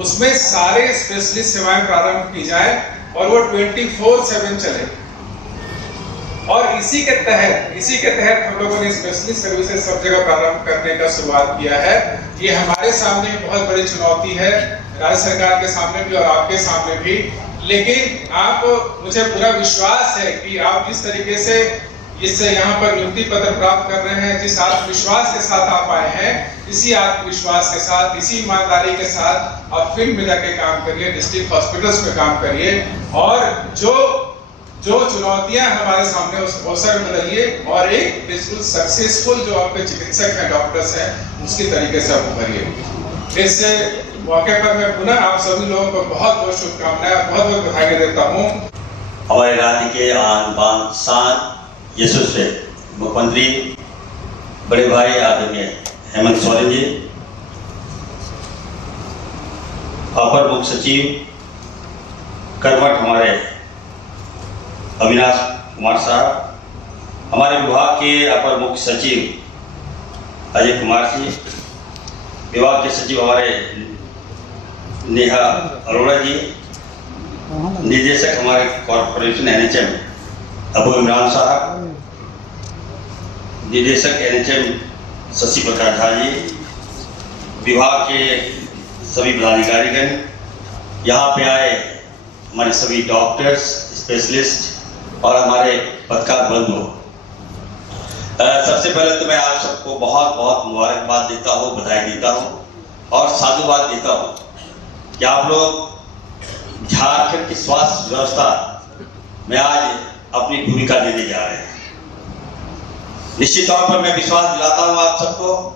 उसमें सारे स्पेशलिस्ट सेवाएं प्रारंभ की जाए और वो 24/7 चले। और इसी के तहत हम लोगों ने स्पेशलिस्ट सर्विसेज सब जगह प्रारंभ करने का शुरुआत किया है। ये हमारे सामने बहुत बड़ी चुनौती है, राज्य सरकार के सामने भी और आपके सामने भी, लेकिन मुझे पूरा विश्वास है कि आप जिस तरीके से इससे यहाँ पर नियुक्ति पत्र प्राप्त कर रहे हैं, जिस आत्मविश्वास के साथ आप आए हैं, इसी आत्मविश्वास के साथ, इसी ईमानदारी के साथ आप फील्ड में जाके काम करिए, डिस्ट्रिक्ट हॉस्पिटल्स में काम करिए और जो चुनौतियां हमारे सामने उस अवसर में बदलिए और एक बिल्कुल सक्सेसफुल जो आपके चिकित्सक हैं, डॉक्टर्स हैं, उसकी तरीके से आप उभरिए। इस मौके पर मैं पुनः आप सभी लोगों को बहुत बहुत शुभकामनाएं, बहुत बहुत बधाई देता हूँ। हमारे राज्य के आन बान शान यशस्वी मुख्यमंत्री बड़े भाई आदरणीय हेमंत सोरेन जी, अपर मुख्य सचिव कर्मठ हमारे अविनाश कुमार साहब, हमारे विभाग के अपर मुख्य सचिव अजय कुमार जी, विभाग के सचिव हमारे नेहा अरोड़ा जी, निदेशक हमारे कॉर्पोरेशन NHM अबू इमरान साहब, निदेशक NHM शशि प्रकाश झा जी, विभाग के सभी पदाधिकारीगण, यहाँ पे आए हमारे सभी डॉक्टर्स, स्पेशलिस्ट और हमारे पत्रकार बंधु, सबसे पहले तो मैं आप सबको बहुत बहुत मुबारकबाद देता हूँ, बधाई देता हूँ और साधुवाद देता हूँ कि आप लोग झारखंड की स्वास्थ्य व्यवस्था में आज अपनी भूमिका देने जा रहे हैं। निश्चित तौर पर मैं विश्वास दिलाता हूँ आप सबको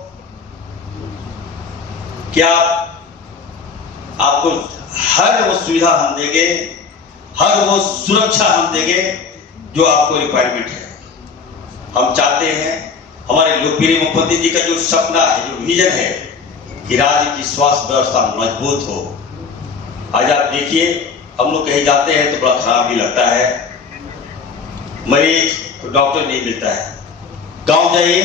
कि आपको हर वो सुविधा हम देंगे, हर वो सुरक्षा हम देंगे जो आपको रिक्वायरमेंट है। हम चाहते हैं, हमारे लोकप्रिय मुख्यमंत्री जी का जो सपना है, जो विजन है कि राज्य की स्वास्थ्य व्यवस्था मजबूत हो। आज आप देखिए, हम लोग कहीं जाते हैं तो बड़ा खराब भी लगता है, मरीज तो डॉक्टर नहीं मिलता है। गांव जाइए,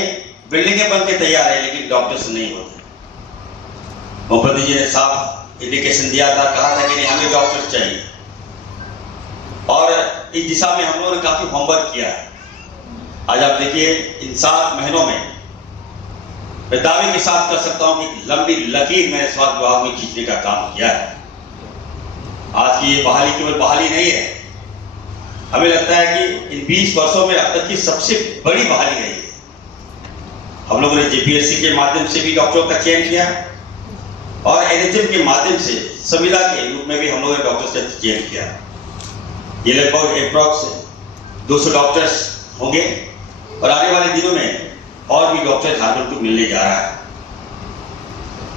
बिल्डिंगें बन के तैयार है लेकिन डॉक्टर्स नहीं होते। मुख्यमंत्री जी ने साफ इंडिकेशन दिया था, कहा था कि नहीं हमें डॉक्टर चाहिए, और इस दिशा में हम लोगों ने काफी होमवर्क किया है। आज आप देखिए, इन 7 महीनों में मैं दावे के साथ कर सकता हूं कि लंबी लकीर मैंने स्वास्थ्य विभाग में खींचने का काम किया है। आज की ये बहाली केवल बहाली नहीं है, हमें लगता है कि इन 20 वर्षों में अब तक की सबसे बड़ी बहाली रही है। हम लोगों ने जेपीएससी के माध्यम से भी डॉक्टरों का चयन किया और एनएचएम के माध्यम से संविदा के रूप में भी हम लोगों ने डॉक्टर्स का चयन किया। ये लगभग अप्रॉक्स 200 डॉक्टर्स होंगे और आने वाले दिनों में और भी डॉक्टर झारखंड को मिलने जा रहा है।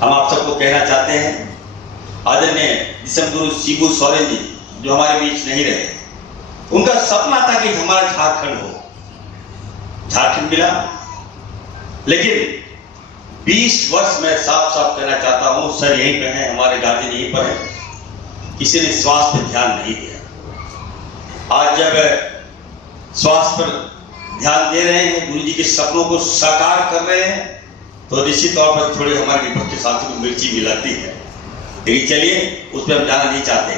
हम आप सबको कहना चाहते हैं, आदरणीय विश्वगुरु शिबू सोरेन जी जो हमारे बीच नहीं रहे, उनका सपना था कि हमारा झारखंड हो। झारखंड मिला, लेकिन 20 वर्ष में साफ साफ कहना चाहता हूं, सर यहीं पे है, हमारे गार्जियन यहीं पर है, किसी ने स्वास्थ्य पर ध्यान नहीं दिया। आज जब स्वास्थ्य पर ध्यान दे रहे हैं, गुरु जी के सपनों को साकार कर रहे हैं, तो निश्चित तौर पर थोड़ी हमारे विपक्ष के साथियों को मिर्ची मिलाती है, लेकिन चलिए उस पर हम जाना नहीं चाहते।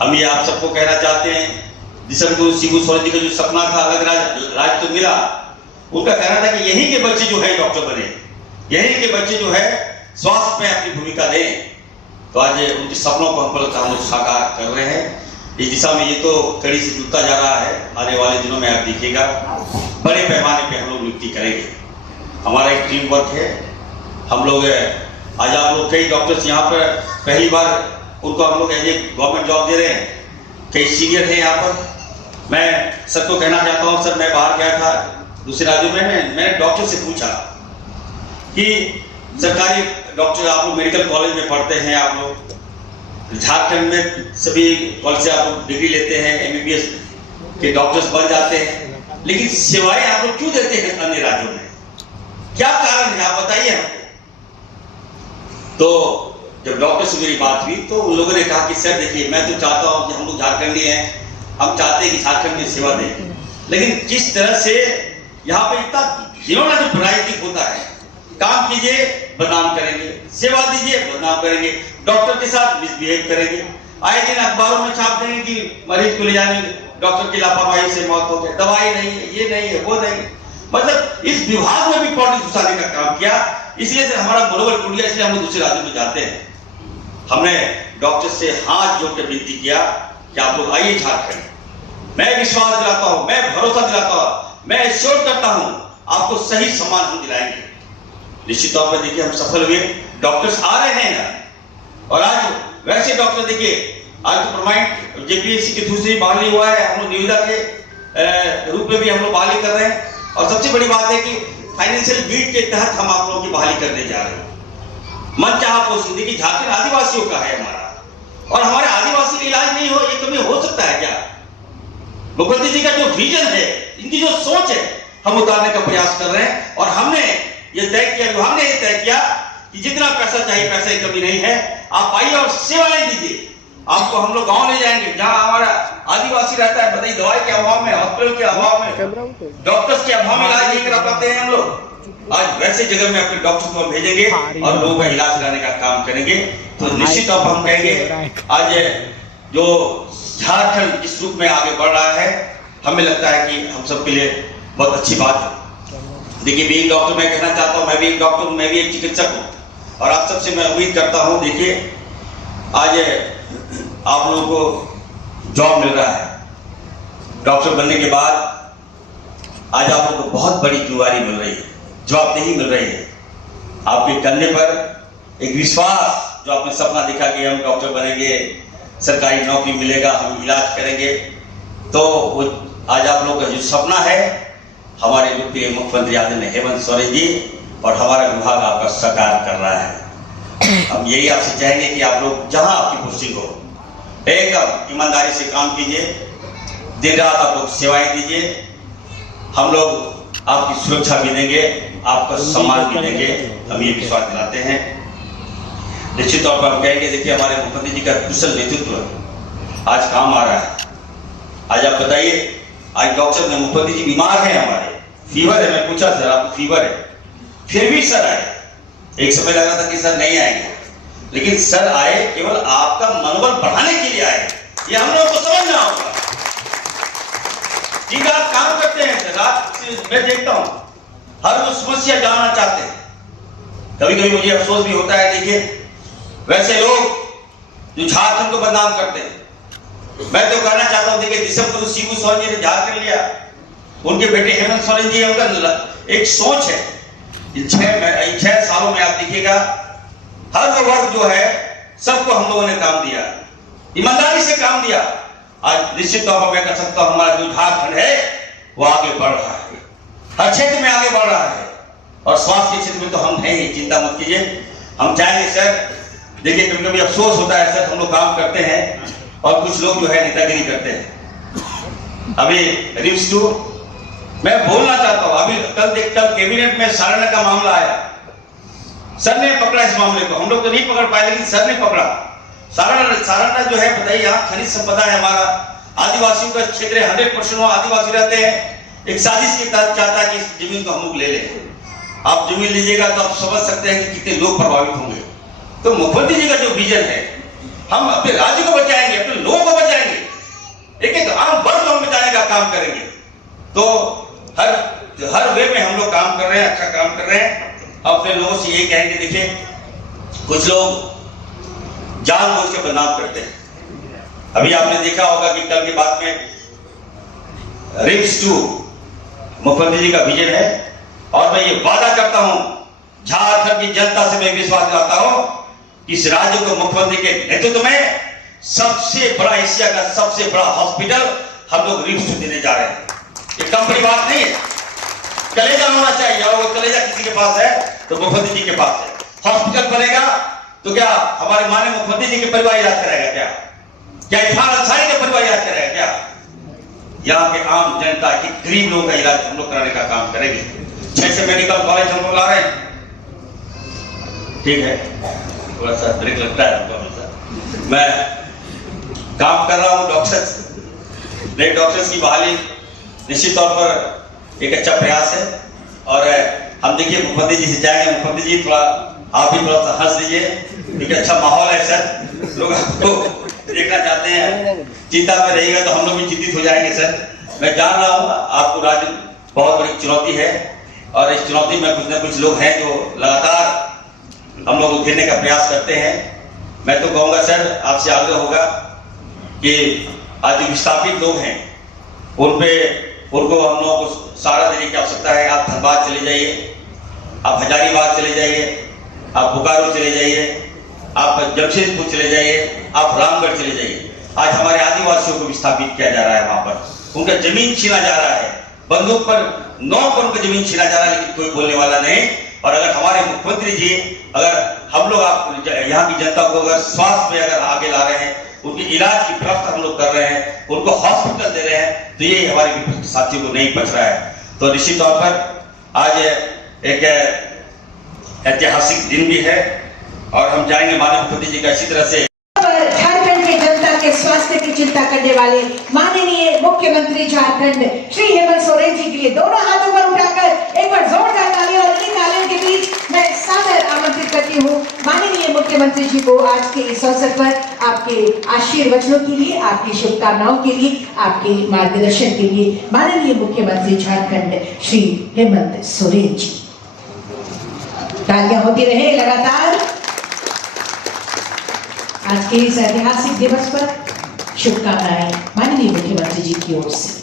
हम ये आप सबको कहना चाहते हैं, विश्वगुरु शिबू सोरेन जी का जो सपना था अलग राज्य तो मिला, उनका कहना था कि यहीं के बच्चे जो है डॉक्टर बने, यहीं के बच्चे जो है स्वास्थ्य में अपनी भूमिका दें। तो आज उनके सपनों को हम लोग साकार कर रहे हैं। इस दिशा में ये तो कड़ी से जुड़ता जा रहा है। आने वाले दिनों में आप देखिएगा बड़े पैमाने पे हम लोग नियुक्ति करेंगे। हमारा एक टीम वर्क है। हम लोग आज आप लोग कई डॉक्टर्स यहाँ पर पहली बार उनको हम लोग एज ए गवर्नमेंट जॉब दे रहे हैं, कई सीनियर हैं यहाँ पर। मैं सबको कहना चाहता हूँ, सर मैं बाहर गया था दूसरे राज्यों में, मैंने डॉक्टर से पूछा कि सरकारी डॉक्टर आप लोग मेडिकल कॉलेज में पढ़ते हैं, आप लोग झारखंड में सभी कॉलेज से आप लोग डिग्री लेते हैं, एमबीबीएस के डॉक्टर्स बन जाते हैं, लेकिन सेवाएं आप लोग क्यों देते हैं अन्य राज्यों में? क्या कारण है आप बताइए हमको। तो जब डॉक्टर से मेरी बात हुई तो उन लोगों ने कहा कि सर देखिए, मैं तो चाहता हूं कि हम लोग झारखंडी हैं, हम चाहते हैं कि झारखंड में सेवा दें, लेकिन किस तरह से यहाँ पे इतना घिनौना जो राजनीतिक होता है, काम कीजिए बदनाम करेंगे, सेवा दीजिए बदनाम करेंगे, डॉक्टर के साथ मिसबिहेव करेंगे, आए दिन अखबारों में छाप देंगे कि मरीज को ले जाने डॉक्टर की लापरवाही से मौत हो गई, दवाई नहीं है, ये नहीं है, वो नहीं। मतलब इस विभाग में भी पॉलिटिक्स घुसाने का काम किया। इसलिए से हमारा मनोबल टूट गया, इसलिए हम लोग दूसरे राज्यों में जाते हैं। हमने डॉक्टर से हाथ जोड़ कर विनती किया कि आप लोग आइए झारखंड। मैं विश्वास दिलाता हूं, मैं भरोसा दिलाता हूं, मैं एश्योर करता हूं आपको सही सम्मान हम दिलाएंगे। निश्चित तौर पर देखिए हम सफल हुए, डॉक्टर्स आ रहे हैं यहाँ। और आज वैसे डॉक्टर देखिए, आज तो परमानेंट जेपीएससी की दूसरी बहाली हुआ है, हम लोग निविदा के रूप में भी हम लोग बहाली कर रहे हैं। और सबसे बड़ी बात है कि फाइनेंशियल बीट के तहत हम आप लोगों की बहाली करने जा रहे हैं। मन चाहा पोस्ट देखिए, झारखंड आदिवासियों का है हमारा, और हमारे आदिवासी का इलाज नहीं हो, ये कभी हो सकता है क्या? मुख्यमंत्री जी का जो विजन है, इनकी जो सोच है, हम उतारने का प्रयास कर रहे हैं। और हमने ये तय किया, हमने ये तय किया कि जितना पैसा चाहिए, पैसे की कमी नहीं है, आप आइए और सेवाएं दीजिए। आपको हम लोग गांव ले जाएंगे जहां हमारा आदिवासी रहता है, बताइए दवाई के अभाव में, हॉस्पिटल के अभाव में, डॉक्टर्स के अभाव में इलाज नहीं करा पाते हैं हम लोग। आज वैसे जगह में अपने डॉक्टर को हम भेजेंगे और लोगों का इलाज कराने का काम करेंगे। तो निश्चित तौर पर हम कहेंगे आज जो झारखंड इस रूप में आगे बढ़ रहा है, हमें लगता है कि हम सबके लिए बहुत अच्छी बात है। देखिए, मैं एक डॉक्टर मैं कहना चाहता हूँ, मैं भी एक डॉक्टर हूँ, मैं भी एक चिकित्सक हूँ। और आप सबसे मैं उम्मीद करता हूं, देखिए आज आप लोगों को जॉब मिल रहा है। डॉक्टर बनने के बाद आज आप लोगों को बहुत बड़ी जिम्मेदारी मिल रही है, जवाबदेही मिल रही है। आपके कंधे पर एक विश्वास, जो आपने सपना देखा कि हम डॉक्टर बनेंगे, सरकारी नौकरी मिलेगा, हम इलाज करेंगे, तो वो आज आप लोगों का जो सपना है, हमारे लोकप्रिय मुख्यमंत्री आदरणीय हेमंत सोरेन जी और हमारा विभाग आपका साकार कर रहा है। हम यही आपसे चाहेंगे कि आप लोग जहां आपकी पोस्टिंग हो, एकदम ईमानदारी से काम कीजिए, दिन रात आप लोग सेवाएं दीजिए। हम लोग आपकी सुरक्षा भी देंगे, आपका सम्मान भी देंगे, हम ये विश्वास दिलाते हैं। निश्चित तौर पर हम कहेंगे, देखिए हमारे मुख्यमंत्री जी का कुशल नेतृत्व आज काम आ रहा है। आज आप बताइए, आज डॉक्टर ने, मुख्यमंत्री जी बीमार है, हमारे फीवर है, मैं पूछा सर आपको फीवर है, फिर भी सर आए। एक समय लग रहा था कि सर नहीं आएंगे, लेकिन सर आए, केवल आपका मनोबल बढ़ाने के लिए आए। ये हम लोगों को समझना होगा। ठीक है, आप काम करते हैं सर, रात मैं देखता हूं हर वो समस्या जानना चाहते हैं। कभी कभी मुझे अफसोस भी होता है, देखिए वैसे लोग जो झारखंड को बदनाम करते हैं, मैं तो कहना चाहता हूं, देखिए दिसंबर को शिबू सोरेन जी ने झारखंड लिया, उनके बेटे हेमंत सोरेन जी, उनका एक सोच है। 6 सालों में आप देखिएगा हर वो वर्ग जो है, सबको हम लोगों ने काम दिया, ईमानदारी से काम दिया। आज निश्चित तौर पर मैं कह सकता हूं, हमारा जो झारखंड है वो आगे बढ़ रहा है, हर क्षेत्र में आगे बढ़ रहा है, और स्वास्थ्य के क्षेत्र में तो हम हैं ही, चिंता मत कीजिए। हम चाहेंगे सर, देखिए कभी कभी अफसोस होता है सर, हम लोग काम करते हैं और कुछ लोग जो है नेतागिरी करते हैं। अभी रिम्स 2 मैं बोलना चाहता हूं, अभी कल कैबिनेट में सारना का मामला आया, सर ने पकड़ा इस मामले को, हम लोग तो नहीं पकड़ पाए, लेकिन सर ने पकड़ा। सारना जो है, बताइए यहाँ खनिज संपदा है, हमारा आदिवासियों का क्षेत्र है, 100% वहां आदिवासी रहते हैं। एक साजिश के तहत चाहता है कि इस जमीन को हम लोग ले लें। आप जमीन लीजिएगा तो आप समझ सकते हैं कि कितने लोग प्रभावित होंगे। तो मुख्यमंत्री जी का जो विजन है, हम अपने राज्य को बचाएंगे, अपने लोगों को बचाएंगे, एक एक आम वर्ग को हम बचाने का काम करेंगे। तो हर वे में हम लोग काम कर रहे हैं, अच्छा काम कर रहे हैं। अपने लोगों से ये कहेंगे, देखिए कुछ लोग जानबूझ के बदनाम करते हैं। अभी आपने देखा होगा कि कल की बात में रिम्स 2 मुख्यमंत्री जी का विजन है, और मैं ये वादा करता हूं, झारखंड की जनता से मैं विश्वास दिलाता हूं कि इस राज्य को मुख्यमंत्री के नेतृत्व में सबसे बड़ा, एशिया का सबसे बड़ा हॉस्पिटल हम लोग रिम्स 2 देने जा रहे हैं। ये कम बड़ी बात नहीं है, कलेजा होना चाहिए, और वो कलेजा किसी के पास है तो मुख्यमंत्री जी के पास है। हॉस्पिटल बनेगा तो क्या हमारे माननीय मुख्यमंत्री जी के परिवार इलाज कराएगा? क्या इरफान अंसारी का परिवार इलाज कराएगा? क्या यहाँ के आम जनता के गरीब लोगों का इलाज हम लोग कराने का काम करेंगे। 6 मेडिकल कॉलेज हम लोग ला रहे हैं। ठीक है, थोड़ा सा ब्रेक लगता है हमको हमेशा। मैं काम कर रहा हूँ डॉक्टर्स की बहाली निश्चित तौर पर एक अच्छा प्रयास है, और हम देखिए मुख्यमंत्री जी से चाहेंगे, मुख्यमंत्री जी थोड़ा आप भी थोड़ा सा हंस दीजिए, क्योंकि अच्छा माहौल है सर, लोग आपको देखना चाहते हैं। चिंता में रहिएगा तो हम लोग भी चिंतित हो जाएंगे सर। मैं जान रहा हूँ आपको राज्य बहुत बड़ी चुनौती है, और इस चुनौती में कुछ न कुछ लोग हैं जो लगातार हम लोग को घेरने का प्रयास करते हैं। मैं तो कहूँगा सर, आपसे आग्रह होगा कि आज जो विस्थापित लोग हैं उनको हम लोगों को सहारा देने की आवश्यकता है। आप धनबाद चले जाइए, आप हजारीबाग चले जाइए, आप बोकारो चले जाइए, आप जमशेदपुर चले जाइए, आप रामगढ़ चले जाइए। आज हमारे आदिवासियों को विस्थापित किया जा रहा है, वहां पर उनका जमीन छीना जा रहा है, बंदूक पर नौ पर उनका जमीन छीना जा रहा है, लेकिन कोई बोलने वाला नहीं। और अगर हमारे मुख्यमंत्री जी, अगर हम लोग आप यहाँ की जनता को अगर स्वास्थ्य में अगर आगे ला रहे हैं, उनके इलाज की व्यवस्था हम लोग कर रहे हैं, उनको हॉस्पिटल दे रहे हैं, तो ये हमारे विपक्ष साथियों को नहीं बच रहा है। तो निश्चित तौर पर आज एक ऐतिहासिक दिन भी है, और हम चाहेंगे माननीय मुख्यमंत्री जी का इसी तरह से झारखंड के जनता के स्वास्थ्य की चिंता करने वाले माननीय मुख्यमंत्री झारखंड श्री हेमंत सोरेन जी के लिए दोनों हाथों पर उठाकर एक बार जोरदार तालियां, और इन तालियों के बीच मैं सादर आमंत्रित करती हूँ माननीय मुख्यमंत्री जी को आज के इस अवसर पर आपके आशीर्वचनों के लिए, आपकी शुभकामनाओं के लिए, आपके मार्गदर्शन के लिए। माननीय मुख्यमंत्री झारखंड श्री हेमंत सोरेन जी। तालियां होती रहे लगातार। आज के इस ऐतिहासिक दिवस पर शुभकामनाएं माननीय मुख्यमंत्री जी की ओर से।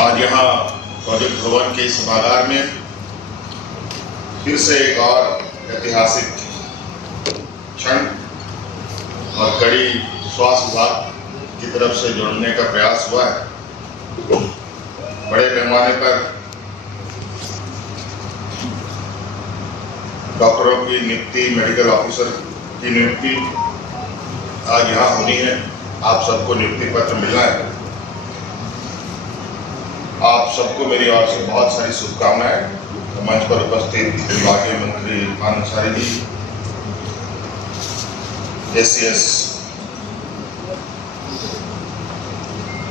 आज यहाँ प्रोजेक्ट भवन के सभागार में फिर से एक और ऐतिहासिक क्षण और कड़ी स्वास्थ्य विभाग की तरफ से जोड़ने का प्रयास हुआ है। बड़े पैमाने पर डॉक्टरों की नियुक्ति, मेडिकल ऑफिसर की नियुक्ति आज यहाँ होनी है। आप सबको नियुक्ति पत्र मिलना है। आप सबको मेरी ओर से बहुत सारी शुभकामनाएं। मंच पर उपस्थित विभागीय मंत्री अंसारी जी, एसीएस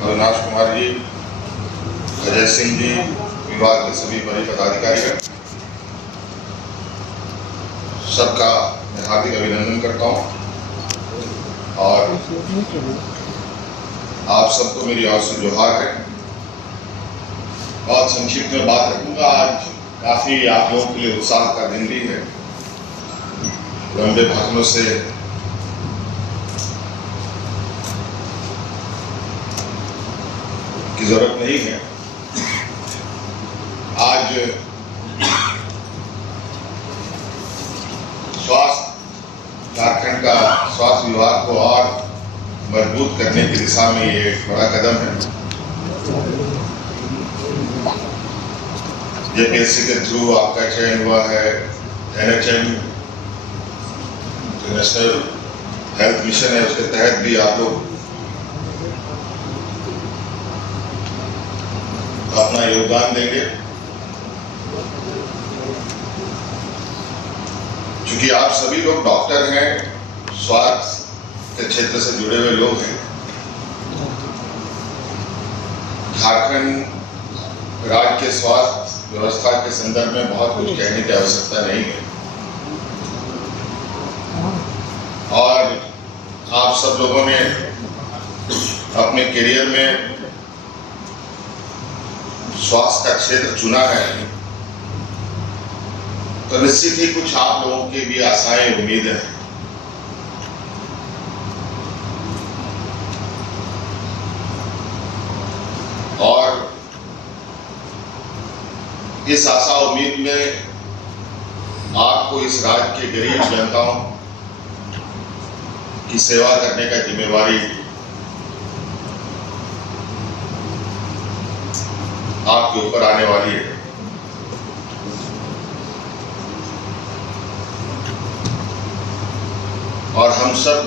अविनाश कुमार जी, अजय सिंह जी, विभाग के सभी बड़े पदाधिकारी, सबका मैं हार्दिक अभिनंदन करता हूं और आप सबको मेरी ओर से जोहार है। बहुत संक्षिप्त में बात रखूंगा। आज काफी आप लोगों के लिए उत्साह का दिन भी है। लंबे भाषणों से की जरूरत नहीं है। आज झारखंड का स्वास्थ्य विभाग को और मजबूत करने की दिशा में ये एक बड़ा कदम है। जेपीएससी के थ्रू आपका चयन हुआ है। NHM जो नेशनल हेल्थ मिशन है, उसके तहत भी आप लोग अपना योगदान देंगे। क्योंकि आप सभी लोग डॉक्टर हैं, स्वास्थ्य के क्षेत्र से जुड़े हुए लोग हैं। झारखंड राज्य के स्वास्थ्य व्यवस्था के संदर्भ में बहुत कुछ कहने की आवश्यकता नहीं है और आप सब लोगों ने अपने करियर में स्वास्थ्य का क्षेत्र चुना है, तो निश्चित ही कुछ आप लोगों की भी आशाएं, उम्मीदें हैं। और इस आशा उम्मीद में आपको इस राज्य के गरीब जनताओं की सेवा करने का जिम्मेवारी आपके ऊपर आने वाली है। और हम सब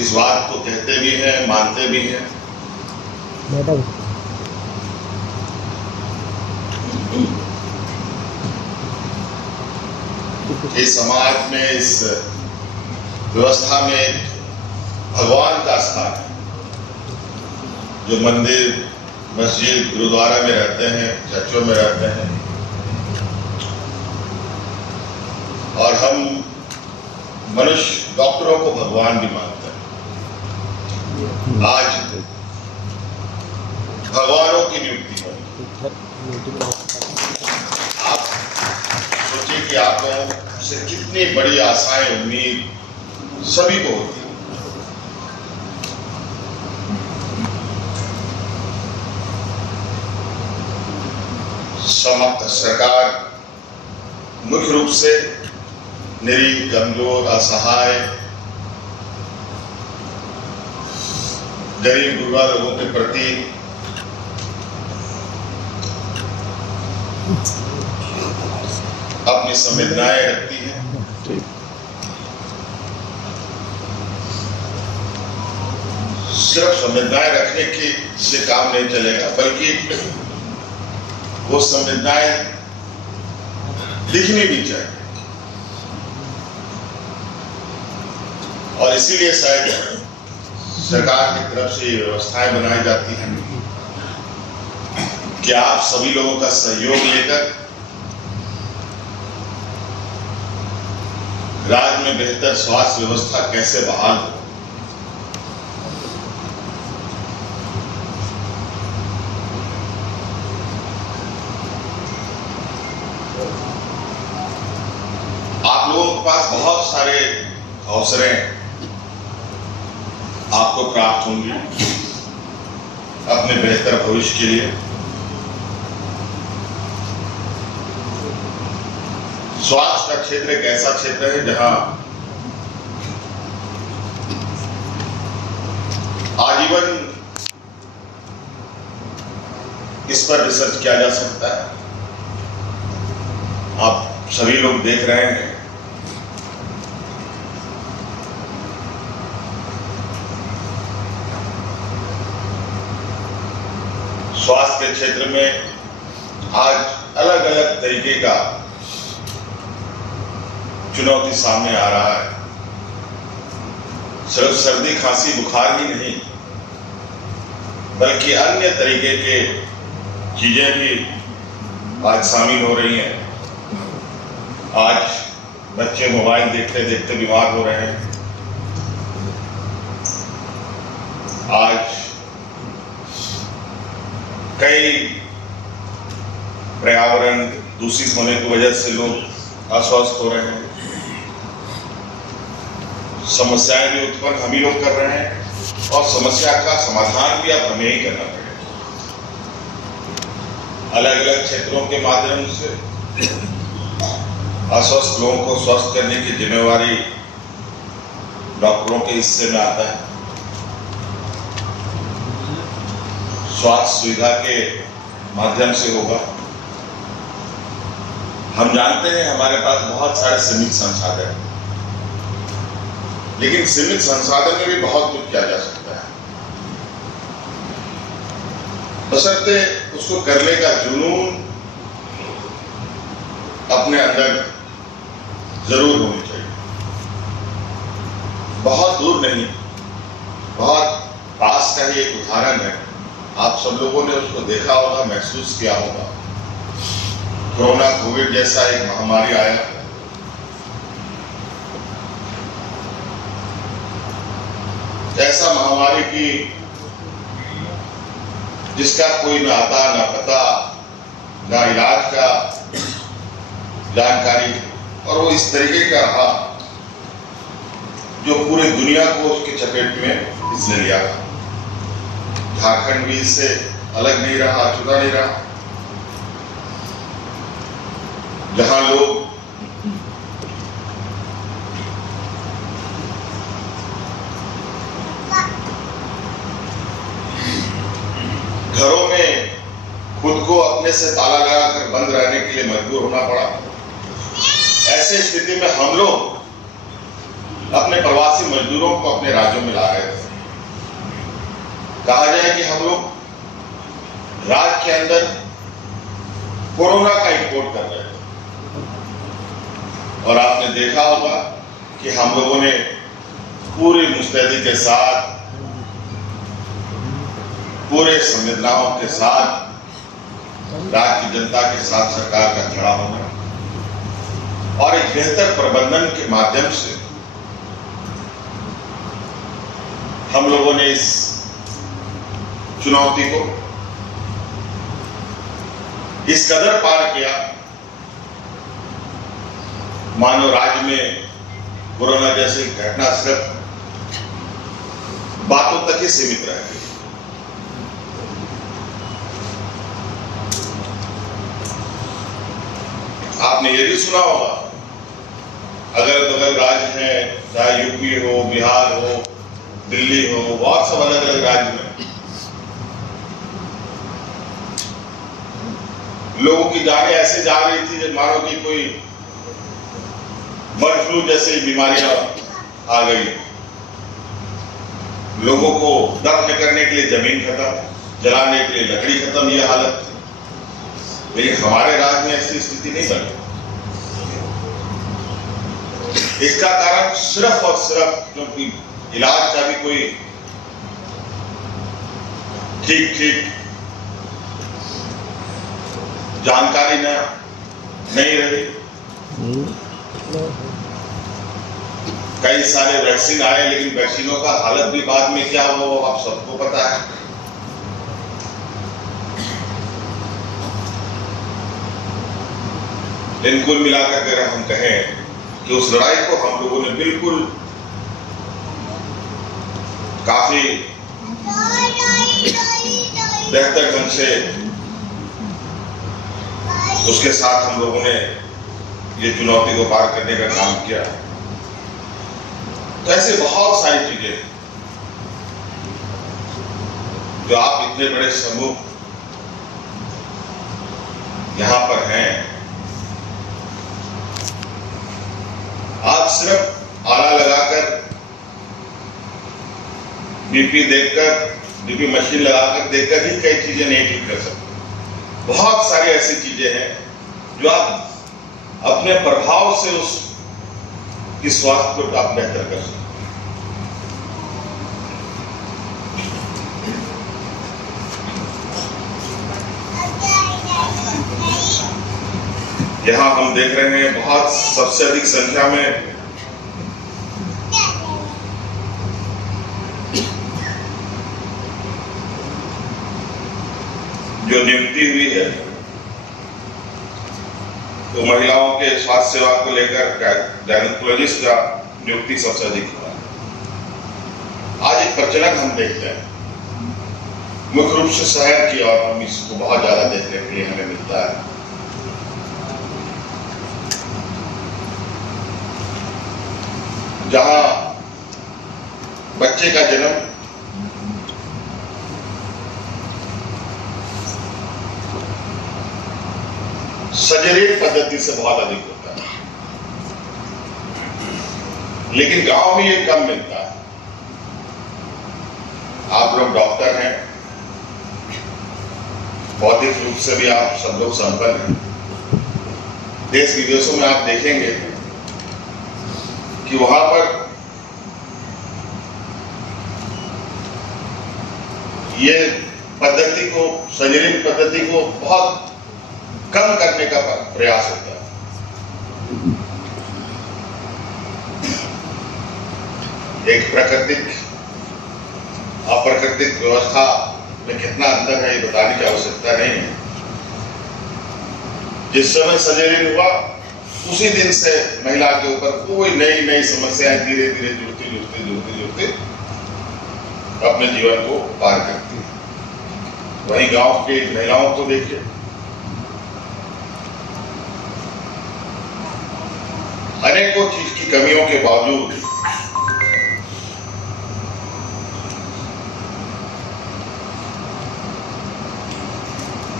इस बात को कहते भी हैं, मानते भी हैं। इस समाज में, इस व्यवस्था में भगवान का स्थान है। जो मंदिर, मस्जिद, गुरुद्वारा में रहते हैं, चर्चों में रहते हैं, और हम मनुष्य डॉक्टरों को भगवान भी मानते हैं। आज भगवानों की नियुक्ति हो। आप सोचिए कि आप लोगों से कितनी बड़ी आशाएं, उम्मीद सभी को होती है। सरकार मुख्य रूप से निरीह, कमजोर, असहाय, गरीब गुरबा लोगों के प्रति अपनी संवेदनाएं रखती है। सिर्फ संवेदनाएं रखने की से काम नहीं चलेगा, बल्कि वो संवेदनाएं दिखनी भी चाहिए। और इसीलिए शायद सरकार की तरफ से ये व्यवस्थाएं बनाई जाती हैं कि आप सभी लोगों का सहयोग लेकर राज्य में बेहतर स्वास्थ्य व्यवस्था कैसे बहाल हो। आप लोगों के पास बहुत सारे अवसरें आपको प्राप्त होंगी अपने बेहतर भविष्य के लिए। स्वास्थ्य का क्षेत्र एक ऐसा क्षेत्र है जहां आजीवन इस पर रिसर्च किया जा सकता है। आप सभी लोग देख रहे हैं स्वास्थ्य के क्षेत्र में आज अलग अलग तरीके का चुनौती सामने आ रहा है। सिर्फ सर्दी खांसी बुखार ही नहीं बल्कि अन्य तरीके के चीजें भी आज शामिल हो रही हैं। आज बच्चे मोबाइल देखते देखते बीमार हो रहे हैं। आज कई पर्यावरण दूषित होने की वजह से लोग अस्वस्थ हो रहे हैं। समस्याएं भी उत्पन्न हम ही लोग कर रहे हैं और समस्या का समाधान भी अब हमें ही करना पड़ेगा। अलग अलग क्षेत्रों के माध्यम से अस्वस्थ लोगों को स्वस्थ करने की जिम्मेवारी डॉक्टरों के हिस्से में आता है। स्वास्थ्य सुविधा के माध्यम से होगा। हम जानते हैं हमारे पास बहुत सारे सीमित संसाधन हैं, लेकिन सीमित संसाधन में भी बहुत कुछ किया जा सकता है, बशर्ते उसको करने का जुनून अपने अंदर जरूर होनी चाहिए। बहुत दूर नहीं, बहुत पास का ही एक उदाहरण है। आप सब लोगों ने उसको देखा होगा, महसूस किया होगा। कोरोना कोविड जैसा एक महामारी आया। ऐसा महामारी की जिसका कोई ना आता ना पता ना इलाज का जानकारी, और वो इस तरीके का रहा जो पूरी दुनिया को उसकी चपेट में इसने लिया था। झारखंड भी इससे अलग नहीं रहा, अछूता नहीं रहा। जहां लोग घरों में खुद को अपने से ताला लगाकर बंद रहने के लिए मजबूर होना पड़ा, ऐसे स्थिति में हम लोग अपने प्रवासी मजदूरों को अपने राज्यों में ला रहे थे। कहा जाए कि हम लोग राज्य के अंदर कोरोना का इंपोर्ट कर रहे थे, और आपने देखा होगा कि हम लोगों ने पूरी मुस्तैदी के साथ, पूरे संवेदनाओं के साथ राज्य की जनता के साथ सरकार का खड़ा होना और एक बेहतर प्रबंधन के माध्यम से हम लोगों ने इस चुनौती को इस कदर पार किया, मानो राज्य में कोरोना जैसी घटना सिर्फ बातों तक ही सीमित रह गई। आपने ये भी सुना होगा, अगल बगल राज्य हैं, चाहे यूपी हो, बिहार हो, दिल्ली हो, बहुत सब अलग अलग राज्य में लोगों की जानें ऐसे जा रही थी जब मानो कि कोई बर्ड फ्लू जैसी बीमारियां आ गई। लोगों को दफन करने के लिए जमीन खत्म, जलाने के लिए लकड़ी खत्म, ये हालत थी। लेकिन हमारे राज्य में ऐसी स्थिति नहीं बनी। इसका कारण सिर्फ और सिर्फ क्योंकि इलाज का भी कोई ठीक जानकारी नहीं रही। कई सारे वैक्सीन आए, लेकिन वैक्सीनों का हालत भी बाद में क्या हुआ वो आप सबको पता है। लेकिन कुल मिलाकर अगर हम कहें कि उस लड़ाई को हम लोगों ने बिल्कुल काफी बेहतर ढंग से उसके साथ हम लोगों ने ये चुनौती को पार करने का काम किया। तो ऐसे बहुत सारी चीजें जो आप इतने बड़े समूह यहां पर हैं, आप सिर्फ आला लगाकर बीपी मशीन लगाकर देखकर ही कई चीजें नहीं ठीक कर सकते। बहुत सारी ऐसी चीजें हैं जो आप अपने प्रभाव से उस इस स्वास्थ्य को आप बेहतर कर सकते। यहां हम देख रहे हैं बहुत सबसे अधिक संख्या में जो नियुक्ति हुई है, तो महिलाओं के स्वास्थ्य सेवा को लेकर गायनेकोलॉजिस्ट का नियुक्ति सबसे अधिक हुआ है। आज एक प्रचलन हम देखते हैं मुख्य रूप से शहर की, और हम इसको बहुत ज्यादा देखने के लिए हमें मिलता है। जहां बच्चे का जन्म सर्जरी पद्धति से बहुत अधिक होता है, लेकिन गांव में ये कम मिलता है। आप लोग डॉक्टर हैं, बौद्धिक रूप से भी आप सब लोग संपन्न हैं। देश विदेशों में आप देखेंगे कि वहां पर ये पद्धति को, सर्जरी पद्धति को बहुत कम करने का प्रयास होता है। एक प्राकृतिक अप्राकृतिक व्यवस्था में कितना अंतर है ये बताने की आवश्यकता नहीं है। जिस समय सर्जरी हुआ उसी दिन से महिला के ऊपर कोई नई समस्याएं धीरे धीरे जुड़ती अपने जीवन को पार करती है। वहीं गांव के महिलाओं को देखिए, अनेकों चीज की कमियों के बावजूद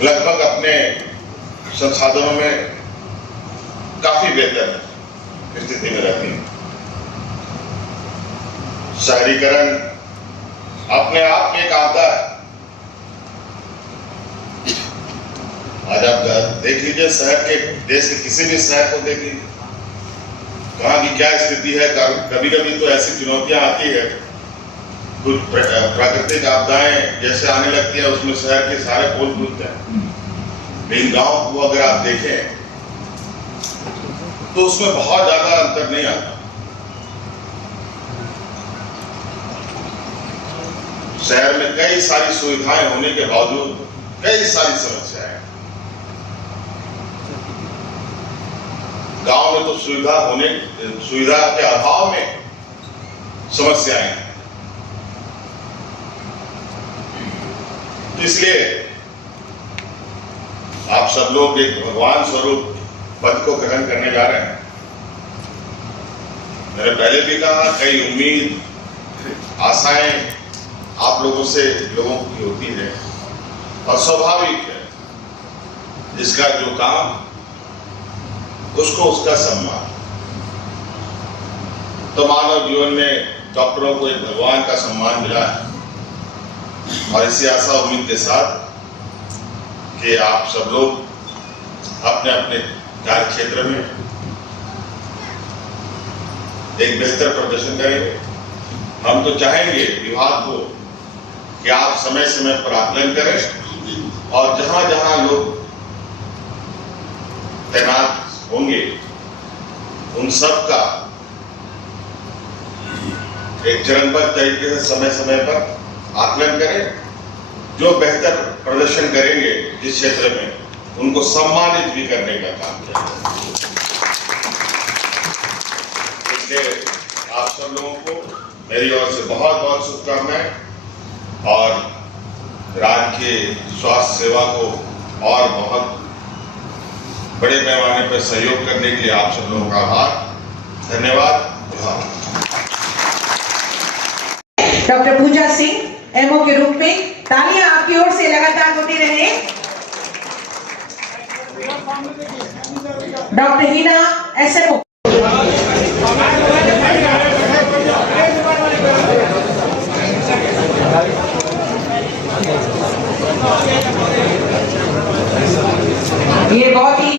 लगभग अपने संसाधनों में काफी बेहतर स्थिति में रहती है। शहरीकरण अपने आप में एक आपदा है। आज आप देख लीजिए, शहर के, देश के किसी भी शहर को देख लीजिए, कहाँ की क्या स्थिति है। कभी कभी तो ऐसी चुनौतियां आती है, कुछ प्राकृतिक आपदाएं जैसे आने लगती है, उसमें शहर के सारे पोल खुलते हैं। लेकिन गांव को अगर आप देखें तो उसमें बहुत ज्यादा अंतर नहीं आता। शहर में कई सारी सुविधाएं होने के बावजूद कई सारी समस्याएं। गांव में तो सुविधा के अभाव में समस्याएं हैं। इसलिए आप सब लोग एक भगवान स्वरूप पद को ग्रहण करने जा रहे हैं। मैंने पहले भी कहा, कई उम्मीद आशाएं आप लोगों की होती है, और स्वाभाविक है, जिसका जो काम उसको उसका सम्मान। तो मानव जीवन में डॉक्टरों को एक भगवान का सम्मान मिला है, और इसी आशा उम्मीद के साथ कि आप सब लोग अपने अपने कार्य क्षेत्र में एक बेहतर प्रदर्शन करेंगे। हम तो चाहेंगे विभाग को कि आप समय समय पर आकलन करें, और जहां जहां लोग तैनात होंगे उन सब का एक चरणबद्ध तरीके से समय समय पर आकलन करें। जो बेहतर प्रदर्शन करेंगे जिस क्षेत्र में उनको सम्मानित भी करने का काम करें। इसलिए आप सब लोगों को मेरी ओर से बहुत बहुत शुभकामनाएं और राज्य के स्वास्थ्य सेवा को और बहुत बड़े पैमाने पर सहयोग करने के लिए आप सब लोगों का आभार, धन्यवाद। डॉक्टर पूजा सिंह एमओ के रूप में तालियां आपकी ओर से लगातार होती रहे। डॉक्टर हीना एसएमओ। ये बहुत ही